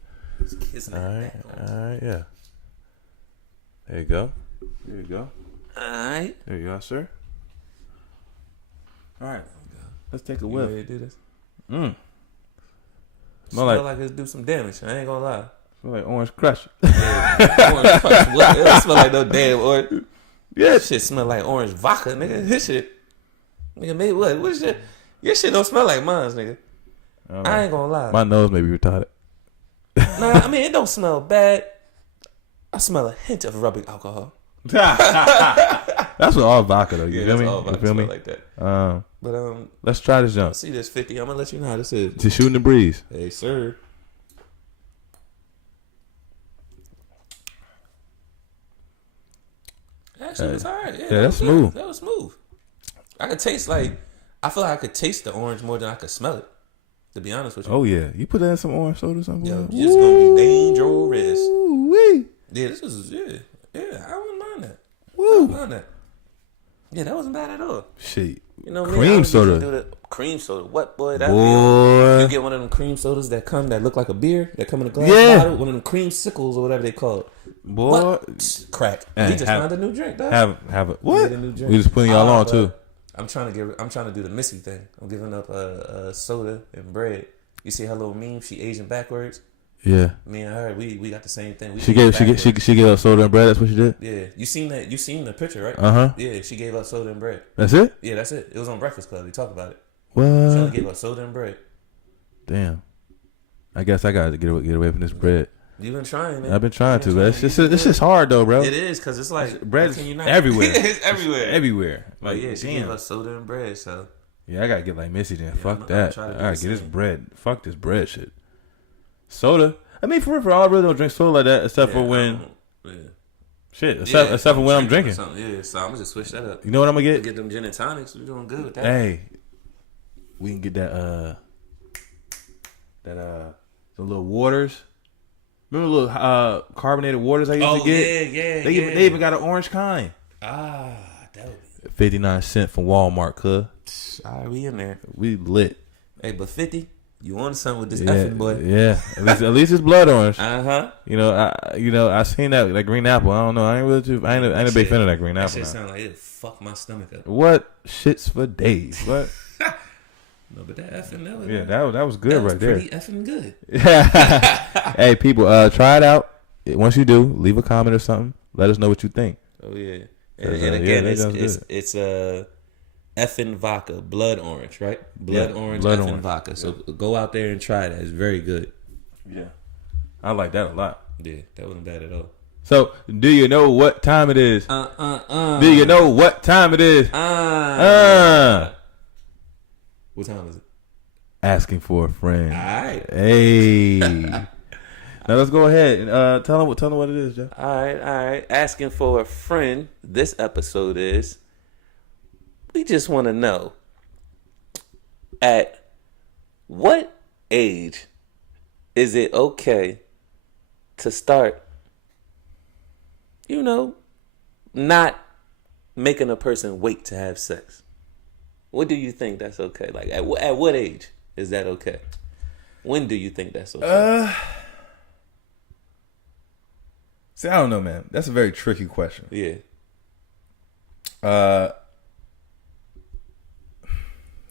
All right, yeah. There you go. There you go. All right. There you go, sir. All right. Let's take a You whiff. ready to do this? Smell like it do some damage. I ain't gonna lie. Smell like Orange Crush. Yeah, orange crush. What? It don't smell like no damn orange. Yeah. That shit smell like orange vodka, nigga. This shit. Nigga made what? What shit? Your shit don't smell like mine's, nigga. I ain't gonna lie. My nose may be retarded. Nah, I mean, it don't smell bad. I smell a hint of rubbing alcohol. That's what all vodka though. You feel me? All You feel me? like that. But let's try this jump. see this 50. I'm gonna let you know how this is. To shooting the breeze. Hey, sir. That shit was alright. Yeah, that's smooth. That was smooth. I could taste I feel like I could taste the orange more than I could smell it. To be honest with you. Oh yeah, you put that in some orange soda or something. Yo, it's gonna be dangerous. Woo-wee. Yeah, this is I wouldn't mind that. Woo. I wouldn't mind that. Yeah, that wasn't bad at all. Shit. You know, cream soda. Cream soda. What, boy? That Boy. you get one of them cream sodas that look like a beer that come in a glass bottle. One of them cream sickles or whatever they call it. Boy. What? Crack. Hey, We just found a new drink, dog. Have it. What? A new drink. We just putting y'all on too. I'm trying to do the Missy thing. I'm giving up soda and bread. You see her little meme? She Asian backwards. Yeah. Me and her, we got the same thing. She gave us soda and bread. That's what she did. Yeah, you seen that? You seen the picture, right? Yeah, she gave us soda and bread. That's it. Yeah, that's it. It was on Breakfast Club. They talked about it. What? She only gave us soda and bread. Damn. I guess I gotta get away from this bread. You've been trying, man. I've been trying to, but it's just hard though, bro. It is because it's like bread's everywhere. It's everywhere. It's everywhere. Like yeah, she gave us soda and bread. So yeah, I gotta get like Missy then. Yeah, Fuck that. I gotta get this bread. Fuck this bread shit. Soda. I mean, for real, I really don't drink soda like that except for when. Except for when I'm drinking. Yeah, so I'm gonna just switch that up. You know what I'm gonna get? Get them gin and tonics. We're doing good with that. Hey, we can get that the little waters. Remember the little carbonated waters I used to get? Yeah. They even got an orange kind. That would be 59 cents from Walmart, cuz. all right, we in there. We lit. Hey, but 50, you on something with this effing boy? Yeah, at least it's blood orange. You know, I seen that green apple. I don't know. I ain't a big fan of that green apple. That shit sound like it fuck my stomach up. What shits for days? What? No, but that effing that was good right there. Pretty effing good. Hey, people, try it out. Once you do, leave a comment or something. Let us know what you think. Oh yeah, and again, it's effing vodka, blood orange, right? Blood orange vodka. So go out there and try that. It's very good. Yeah, I like that a lot. Yeah, that wasn't bad at all. So, do you know what time it is? Do you know what time it is? What time is it? Asking for a friend. All right. Hey. Now let's go ahead and tell them what it is, Jeff. All right. Asking for a friend. This episode is. We just want to know. At what age is it okay to start, not making a person wait to have sex? What do you think that's okay? Like, at what age is that okay? When do you think that's okay? See, I don't know, man. That's a very tricky question. Yeah.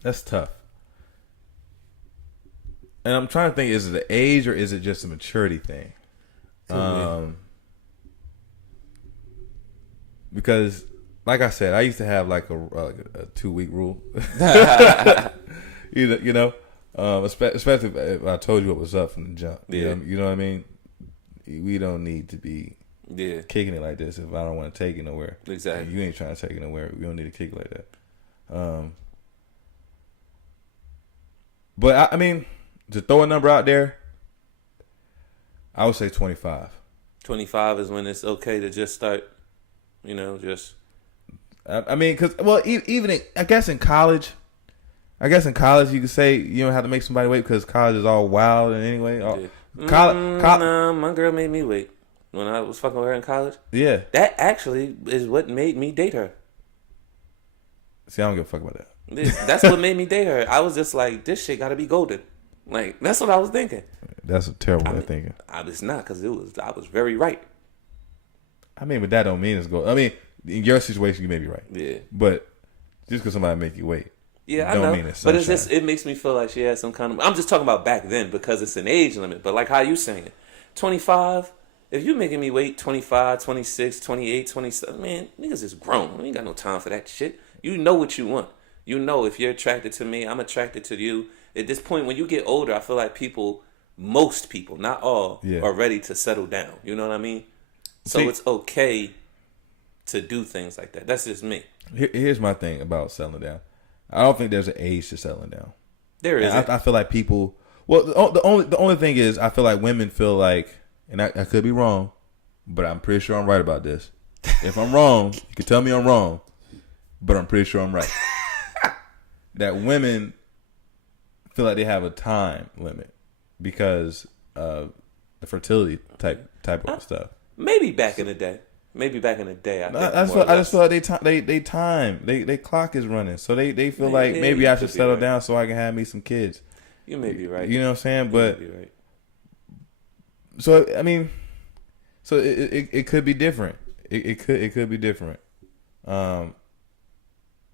That's tough. And I'm trying to think, is it the age or is it just a maturity thing? Because, like I said, I used to have like a 2-week rule. Especially if I told you what was up from the jump. Yeah. You know what I mean? We don't need to be kicking it like this if I don't want to take it nowhere. Exactly. You ain't trying to take it nowhere. We don't need to kick it like that. But I mean, to throw a number out there, I would say 25. 25 is when it's okay to just start, I mean, because, even I guess in college you could say you don't have to make somebody wait because college is all wild and anyway. Nah, my girl made me wait when I was fucking with her in college. Yeah. That actually is what made me date her. See, I don't give a fuck about that. That's what made me date her. I was just like, this shit got to be golden. Like, that's what I was thinking. That's a terrible way of thinking. It's not, because I was very right. I mean, but that don't mean it's gold. I mean, in your situation, you may be right. Yeah. But just because somebody make you wait. Yeah, I don't know. mean it's But sunshine. it's just, it makes me feel like she has some kind of. I'm just talking about back then because it's an age limit. But like how you saying, 25. If you making me wait 25, 26, 28, 27, man, niggas is grown. We ain't got no time for that shit. You know what you want. You know if you're attracted to me, I'm attracted to you. At this point, when you get older, I feel like most people, not all, Yeah. are ready to settle down. You know what I mean? So See, it's okay to do things like that. That's just me. here's my thing about settling down. I don't think there's an age to settling down. There is. I feel like people. Well, the only thing is, I feel like women feel like, and I could be wrong, but I'm pretty sure I'm right about this. If I'm wrong, you can tell me I'm wrong, but I'm pretty sure I'm right. That women feel like they have a time limit because of the fertility type of stuff. Maybe back in the day. I think I just feel like they clock is running, so they feel like maybe I should settle down so I can have me some kids. You may be right. You know what I'm saying? But you may be right. so I mean, so it could be different. It could be different. But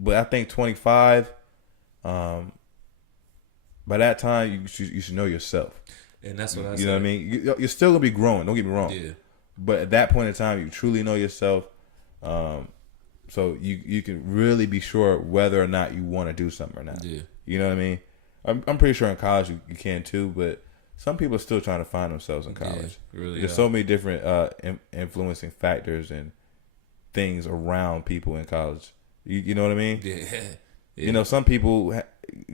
I think 25. By that time, you should know yourself. And that's what I You know what I mean? You're still gonna be growing. Don't get me wrong. Yeah. But at that point in time, you truly know yourself. So you can really be sure whether or not you want to do something or not. Yeah. You know what I mean? I'm pretty sure in college you can too, but some people are still trying to find themselves in college. Yeah, really. There's so many different influencing factors and things around people in college. You know what I mean? Yeah. You know, some people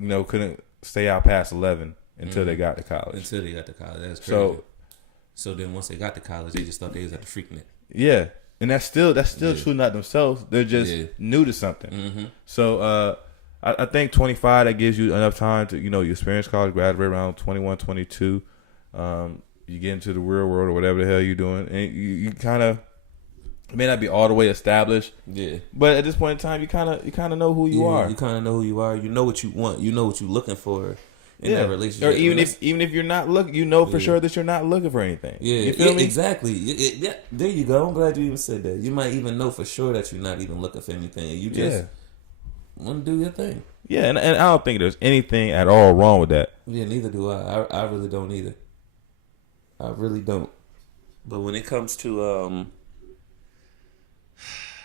couldn't stay out past 11 until they got to college. That's crazy. So then once they got to college, they just thought they was at the freaking it. Yeah. And that's still true, not themselves. They're just new to something. Mm-hmm. So I think 25, that gives you enough time to, you experience college, graduate around 21, 22. You get into the real world or whatever the hell you're doing. And you kind of, it may not be all the way established. Yeah. But at this point in time, you kind of know who you are. You kind of know who you are. You know what you want. You know what you're looking for in that relationship. Or even if you're not looking, for sure that you're not looking for anything. Yeah, you feel me? Exactly. Yeah, there you go. I'm glad you even said that. You might even know for sure that you're not even looking for anything. You just want to do your thing. Yeah, and I don't think there's anything at all wrong with that. Yeah, neither do I. I really don't either. I really don't. But when it comes to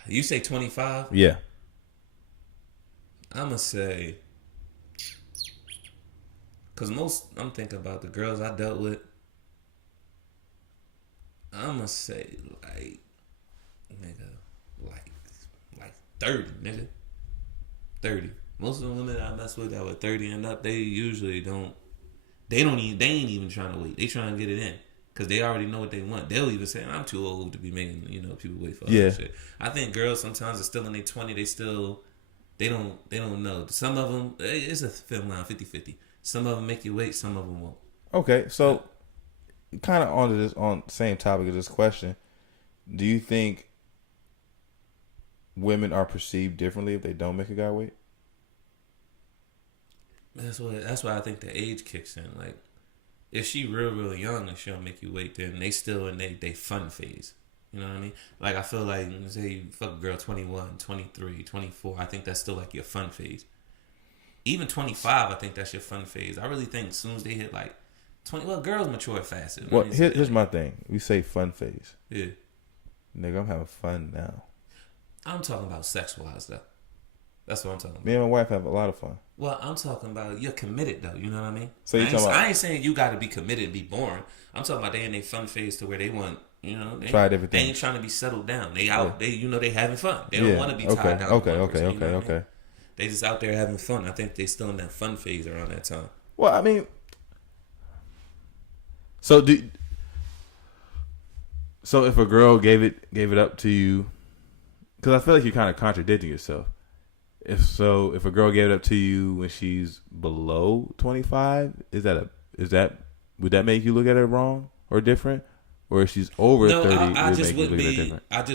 you say 25? Yeah. I'ma say, cause I'm thinking about the girls I dealt with. I'ma say like 30, nigga. 30. Most of the women I mess with that were 30 and up, they usually don't. They ain't even trying to wait. They trying to get it in. Because they already know what they want. They'll even say, I'm too old to be making, people wait for other shit. I think girls sometimes are still in their 20s. They don't know. Some of them, it's a film line, 50-50. Some of them make you wait, some of them won't. Okay, so kind of on the same topic of this question, do you think women are perceived differently if they don't make a guy wait? That's why I think the age kicks in. Like, if she real young and she'll make you wait, then they still in they fun phase. You know what I mean? Like, I feel like, say you fuck a girl 21, 23, 24, I think that's still like your fun phase. Even 25, I think that's your fun phase. I really think as soon as they hit like 20, well, girls mature faster. Well, here's my thing. We say fun phase. Yeah. Nigga, I'm having fun now. I'm talking about sex-wise, though. That's what I'm talking about. Me and my wife have a lot of fun. Well, I'm talking about you're committed, though. You know what I mean? So I ain't saying you got to be committed and be boring. I'm talking about they in their fun phase to where they want, try everything. They ain't trying to be settled down. They out, they having fun. They don't want to be tied down. Okay. They just out there having fun. I think they still in that fun phase around that time. Well, I mean, so if a girl gave it up to you, because I feel like you're kind of contradicting yourself. If a girl gave it up to you when she's below 25, would that make you look at her wrong or different? Or if she's over 30, I just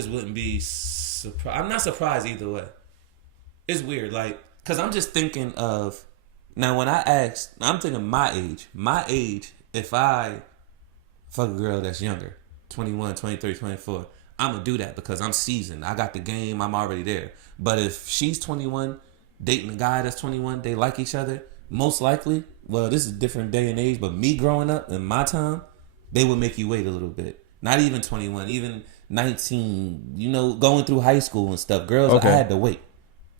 wouldn't be surprised. I'm not surprised either way. It's weird, like, because I'm just thinking of, now when I asked, I'm thinking my age, if I fuck a girl that's younger, 21, 23, 24, I'm going to do that because I'm seasoned. I got the game. I'm already there. But if she's 21 dating a guy that's 21, they like each other, most likely, well, this is a different day and age, but me growing up in my time, they would make you wait a little bit. Not even 21, even 19, going through high school and stuff. Girls, I had to wait.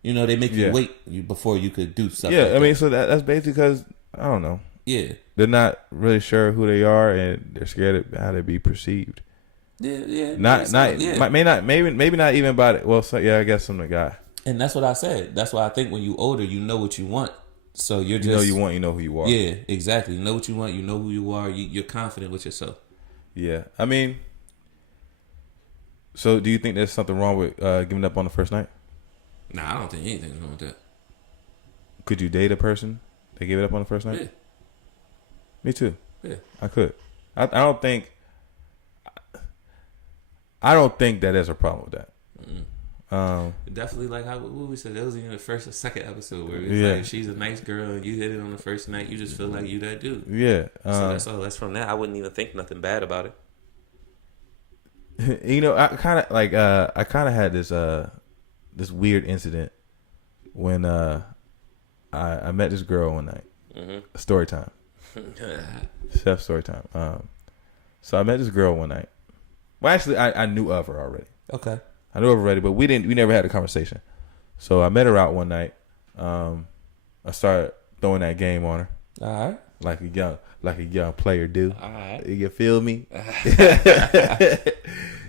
They make you wait before you could do stuff. Yeah, like I mean, that. so that's basically because, I don't know. Yeah. They're not really sure who they are, and they're scared of how they be perceived. Yeah. Maybe not even about it. Well, so, yeah, I guess I'm the guy. And that's what I said. That's why I think when you older, you know what you want. So you're just... you know who you are. Yeah, exactly. You know what you want. You know who you are. You're confident with yourself. Yeah. I mean, so do you think there's something wrong with giving up on the first night? Nah, I don't think anything's wrong with that. Could you date a person that gave it up on the first night? Yeah. Me too. Yeah. I could. I don't think that there's a problem with that. Definitely, like what we said, that was in the first or second episode where it was like, if she's a nice girl and you hit it on the first night, you just feel like you that dude. Yeah. So that's all. That's from that. I wouldn't even think nothing bad about I it. kind of had this weird incident when I met this girl one night. Mm-hmm. Story time. Chef story time. So I met this girl one night. Well, actually, I knew of her already. Okay. I knew of her already, but we never had a conversation. So I met her out one night. I started throwing that game on her. All right. Like a young player do. All right. You feel me?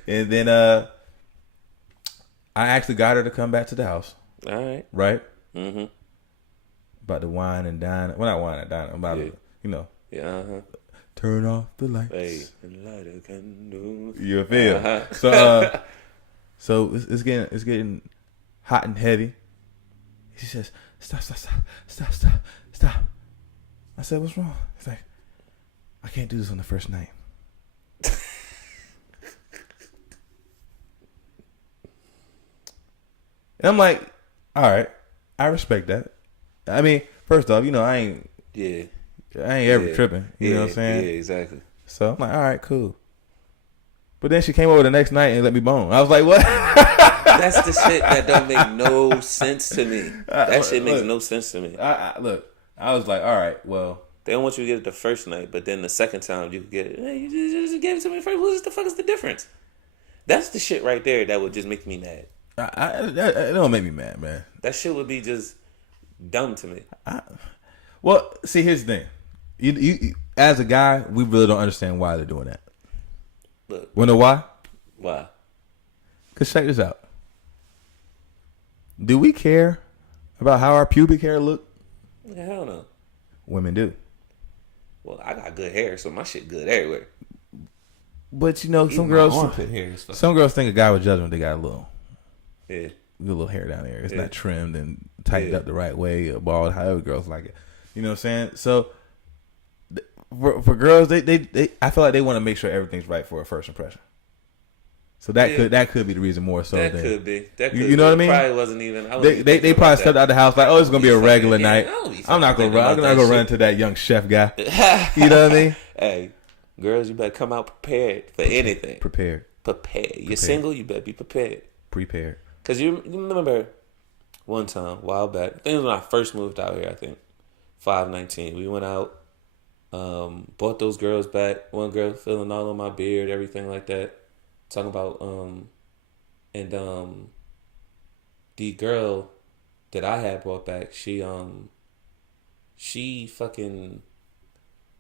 And then I actually got her to come back to the house. All right. Right? Mm-hmm. About to wine and dine. Well, not wine and dine. I'm about to, Yeah, uh-huh. Turn off the lights. Hey, and light a candle. You feel? Uh-huh. So it's getting hot and heavy. She says, "Stop. I said, "What's wrong?" It's like, "I can't do this on the first night." And I'm like, "All right, I respect that." I mean, first off, I ain't ever tripping. You know what I'm saying? Yeah, exactly. So I'm like, all right, cool. But then she came over the next night and let me bone. I was like, what? That's the shit that don't make no sense to me. That shit makes no sense to me. Look, I was like, all right, well. They don't want you to get it the first night, but then the second time you can get it. Hey, you just gave it to me first. What the fuck is the difference? That's the shit right there that would just make me mad. It don't make me mad, man. That shit would be just dumb to me. Well, see, here's the thing. You as a guy, we really don't understand why they're doing that. Look. Wanna know why? Why? Cause check this out. Do we care about how our pubic hair look? Hell no. Women do. Well, I got good hair, so my shit good everywhere. But some girls think a guy with judgment, they got a little hair down there. It's not trimmed and tightened up the right way, or bald, however girls like it. You know what I'm saying? So for girls, they I feel like they want to make sure everything's right for a first impression. So that could be the reason more so. That could be. You know what I mean? Probably wasn't even. They probably stepped out the house like, oh, it's gonna be a regular night. I'm not gonna run to that young chef guy. You know what I mean? Hey, girls, you better come out prepared for anything. Prepared. You're single, you better be prepared. Prepared. Cause you remember one time, a while back. I think it was when I first moved out here. I think 519. We went out, brought those girls back. One girl filling all on my beard, everything like that. Talking about the girl that I had brought back, she fucking,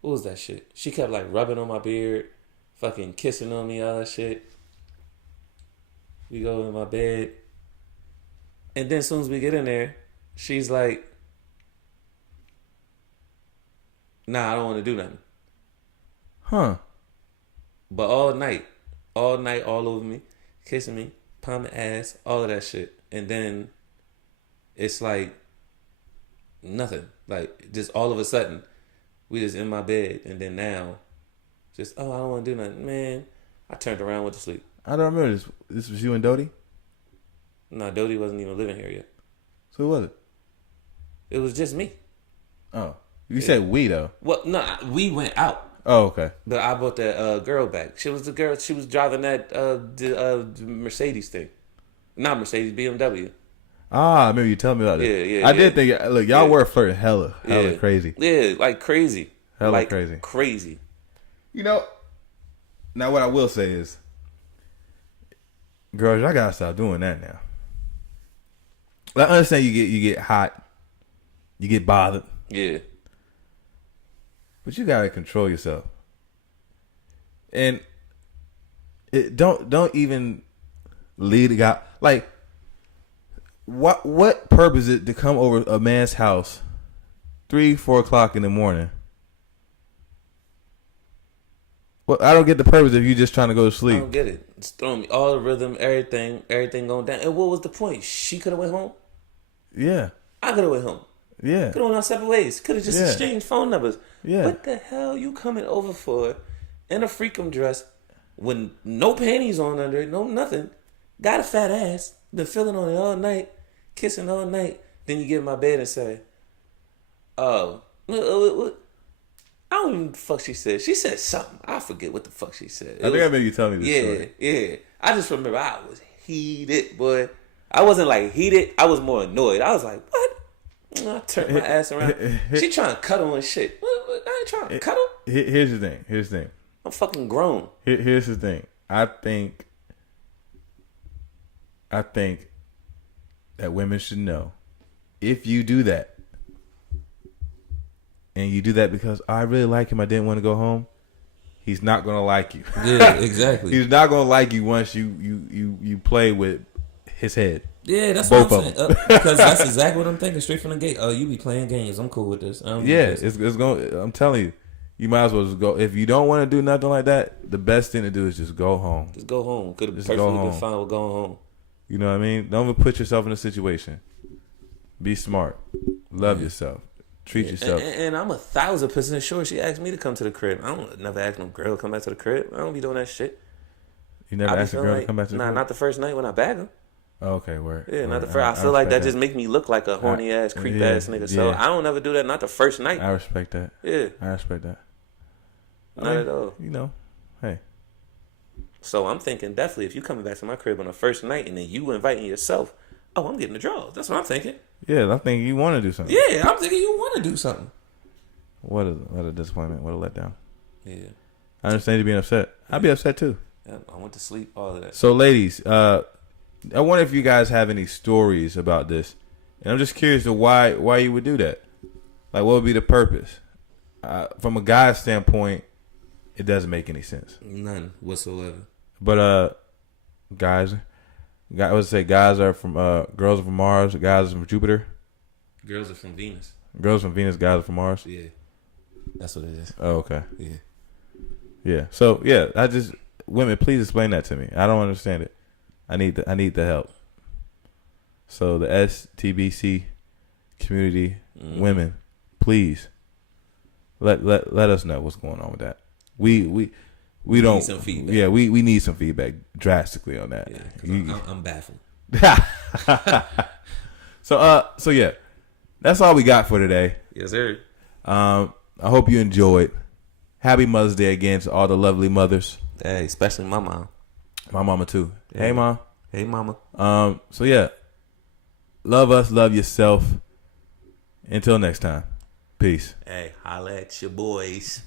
what was that shit? She kept like rubbing on my beard, fucking kissing on me, all that shit. We go in my bed, and then as soon as we get in there, she's like, "Nah, I don't want to do nothing." Huh? But all night, all over me, kissing me, palming ass, all of that shit. And then it's like nothing. Like just all of a sudden, we just in my bed. And then now, just, oh, I don't want to do nothing. Man, I turned around, went to sleep. I don't remember this. This was you and Dodie? No, Dodie wasn't even living here yet. So who was it? It was just me. Oh. You said we, though. Well, no, we went out. Oh, okay. But I brought that girl back. She was the girl. She was driving that Mercedes thing. Not Mercedes, BMW. I remember you telling me about this. Yeah. I did think. Look, y'all were flirting hella Yeah. crazy. Yeah, like crazy. Hella like crazy. Crazy. You know. Now, what I will say is, girls, y'all gotta stop doing that now. I understand you get hot, you get bothered. Yeah. But you gotta control yourself. And don't even lead a guy. Like, what purpose is it to come over a man's house 3-4 o'clock in the morning? Well, I don't get the purpose if you just trying to go to sleep. I don't get it. It's throwing me all the rhythm, everything going down. And what was the point? She could have went home. Yeah. I could have went home. Yeah. Could have went our separate ways. Could have just exchanged phone numbers. Yeah. What the hell you coming over for in a freakum dress with no panties on under it, no nothing. Got a fat ass. Been feeling on it all night. Kissing all night. Then you get in my bed and say, oh, what? I don't even know what the fuck she said. She said something. I forget what the fuck she said. I think I remember you telling me this story. Yeah. I just remember I was heated, boy. I wasn't like heated. I was more annoyed. I was like, what? I turned my ass around. She trying to cuddle and shit. What? I ain't trying to cuddle. Here's the thing. I'm fucking grown. Here's the thing. I think that women should know, if you do that, and you do that because I really like him, I didn't want to go home, he's not gonna like you. Yeah, exactly. He's not gonna like you once you play with his head. Yeah, that's both what I'm of saying. them. Because that's exactly what I'm thinking straight from the gate. Oh, you be playing games. I'm cool with this. It's going. I'm telling you, you might as well just go. If you don't want to do nothing like that, the best thing to do is just go home. Just go home. Could have Just perfectly go been home. fine with going home. You know what I mean? Don't even put yourself in a situation. Be smart. Love yourself. Treat yourself. And I'm 1,000% sure she asked me to come to the crib. I don't never ask no girl to come back to the crib. I don't be doing that shit. You never asked a girl to come back to the crib? Not the first night when I bag her. Oh, okay, word. Yeah, word. not the first. I feel like that just make me look like a horny ass, creep ass nigga. So yeah. I don't ever do that. Not the first night. I respect that. Yeah, I respect that. not at all. You know, hey. So I'm thinking definitely if you coming back to my crib on the first night and then you inviting yourself, oh, I'm getting the draws. That's what I'm thinking. Yeah, I think you want to do something. Yeah, I'm thinking you want to do something. What a disappointment. What a letdown. Yeah. I understand you being upset. I'd be upset too. Yeah, I went to sleep, all of that. So, ladies, I wonder if you guys have any stories about this, and I'm just curious to why you would do that. Like, what would be the purpose? From a guy's standpoint, it doesn't make any sense. None whatsoever. But guys, I would say guys are from girls are from Mars, guys are from Jupiter. Girls are from Venus. Girls from Venus, guys are from Mars. Yeah, that's what it is. Oh, okay. Yeah. So women, please explain that to me. I don't understand it. I need the help. So the STBC community, women, please let us know what's going on with that. We don't need some feedback. Yeah, we need some feedback drastically on that. Yeah, I'm baffled. So yeah, that's all we got for today. Yes, sir. I hope you enjoyed. Happy Mother's Day again to all the lovely mothers. Hey, especially my mom. My mama too. Yeah. Hey, mom. Hey, mama. So yeah, love us, love yourself. Until next time, peace. Hey, holla at your boys.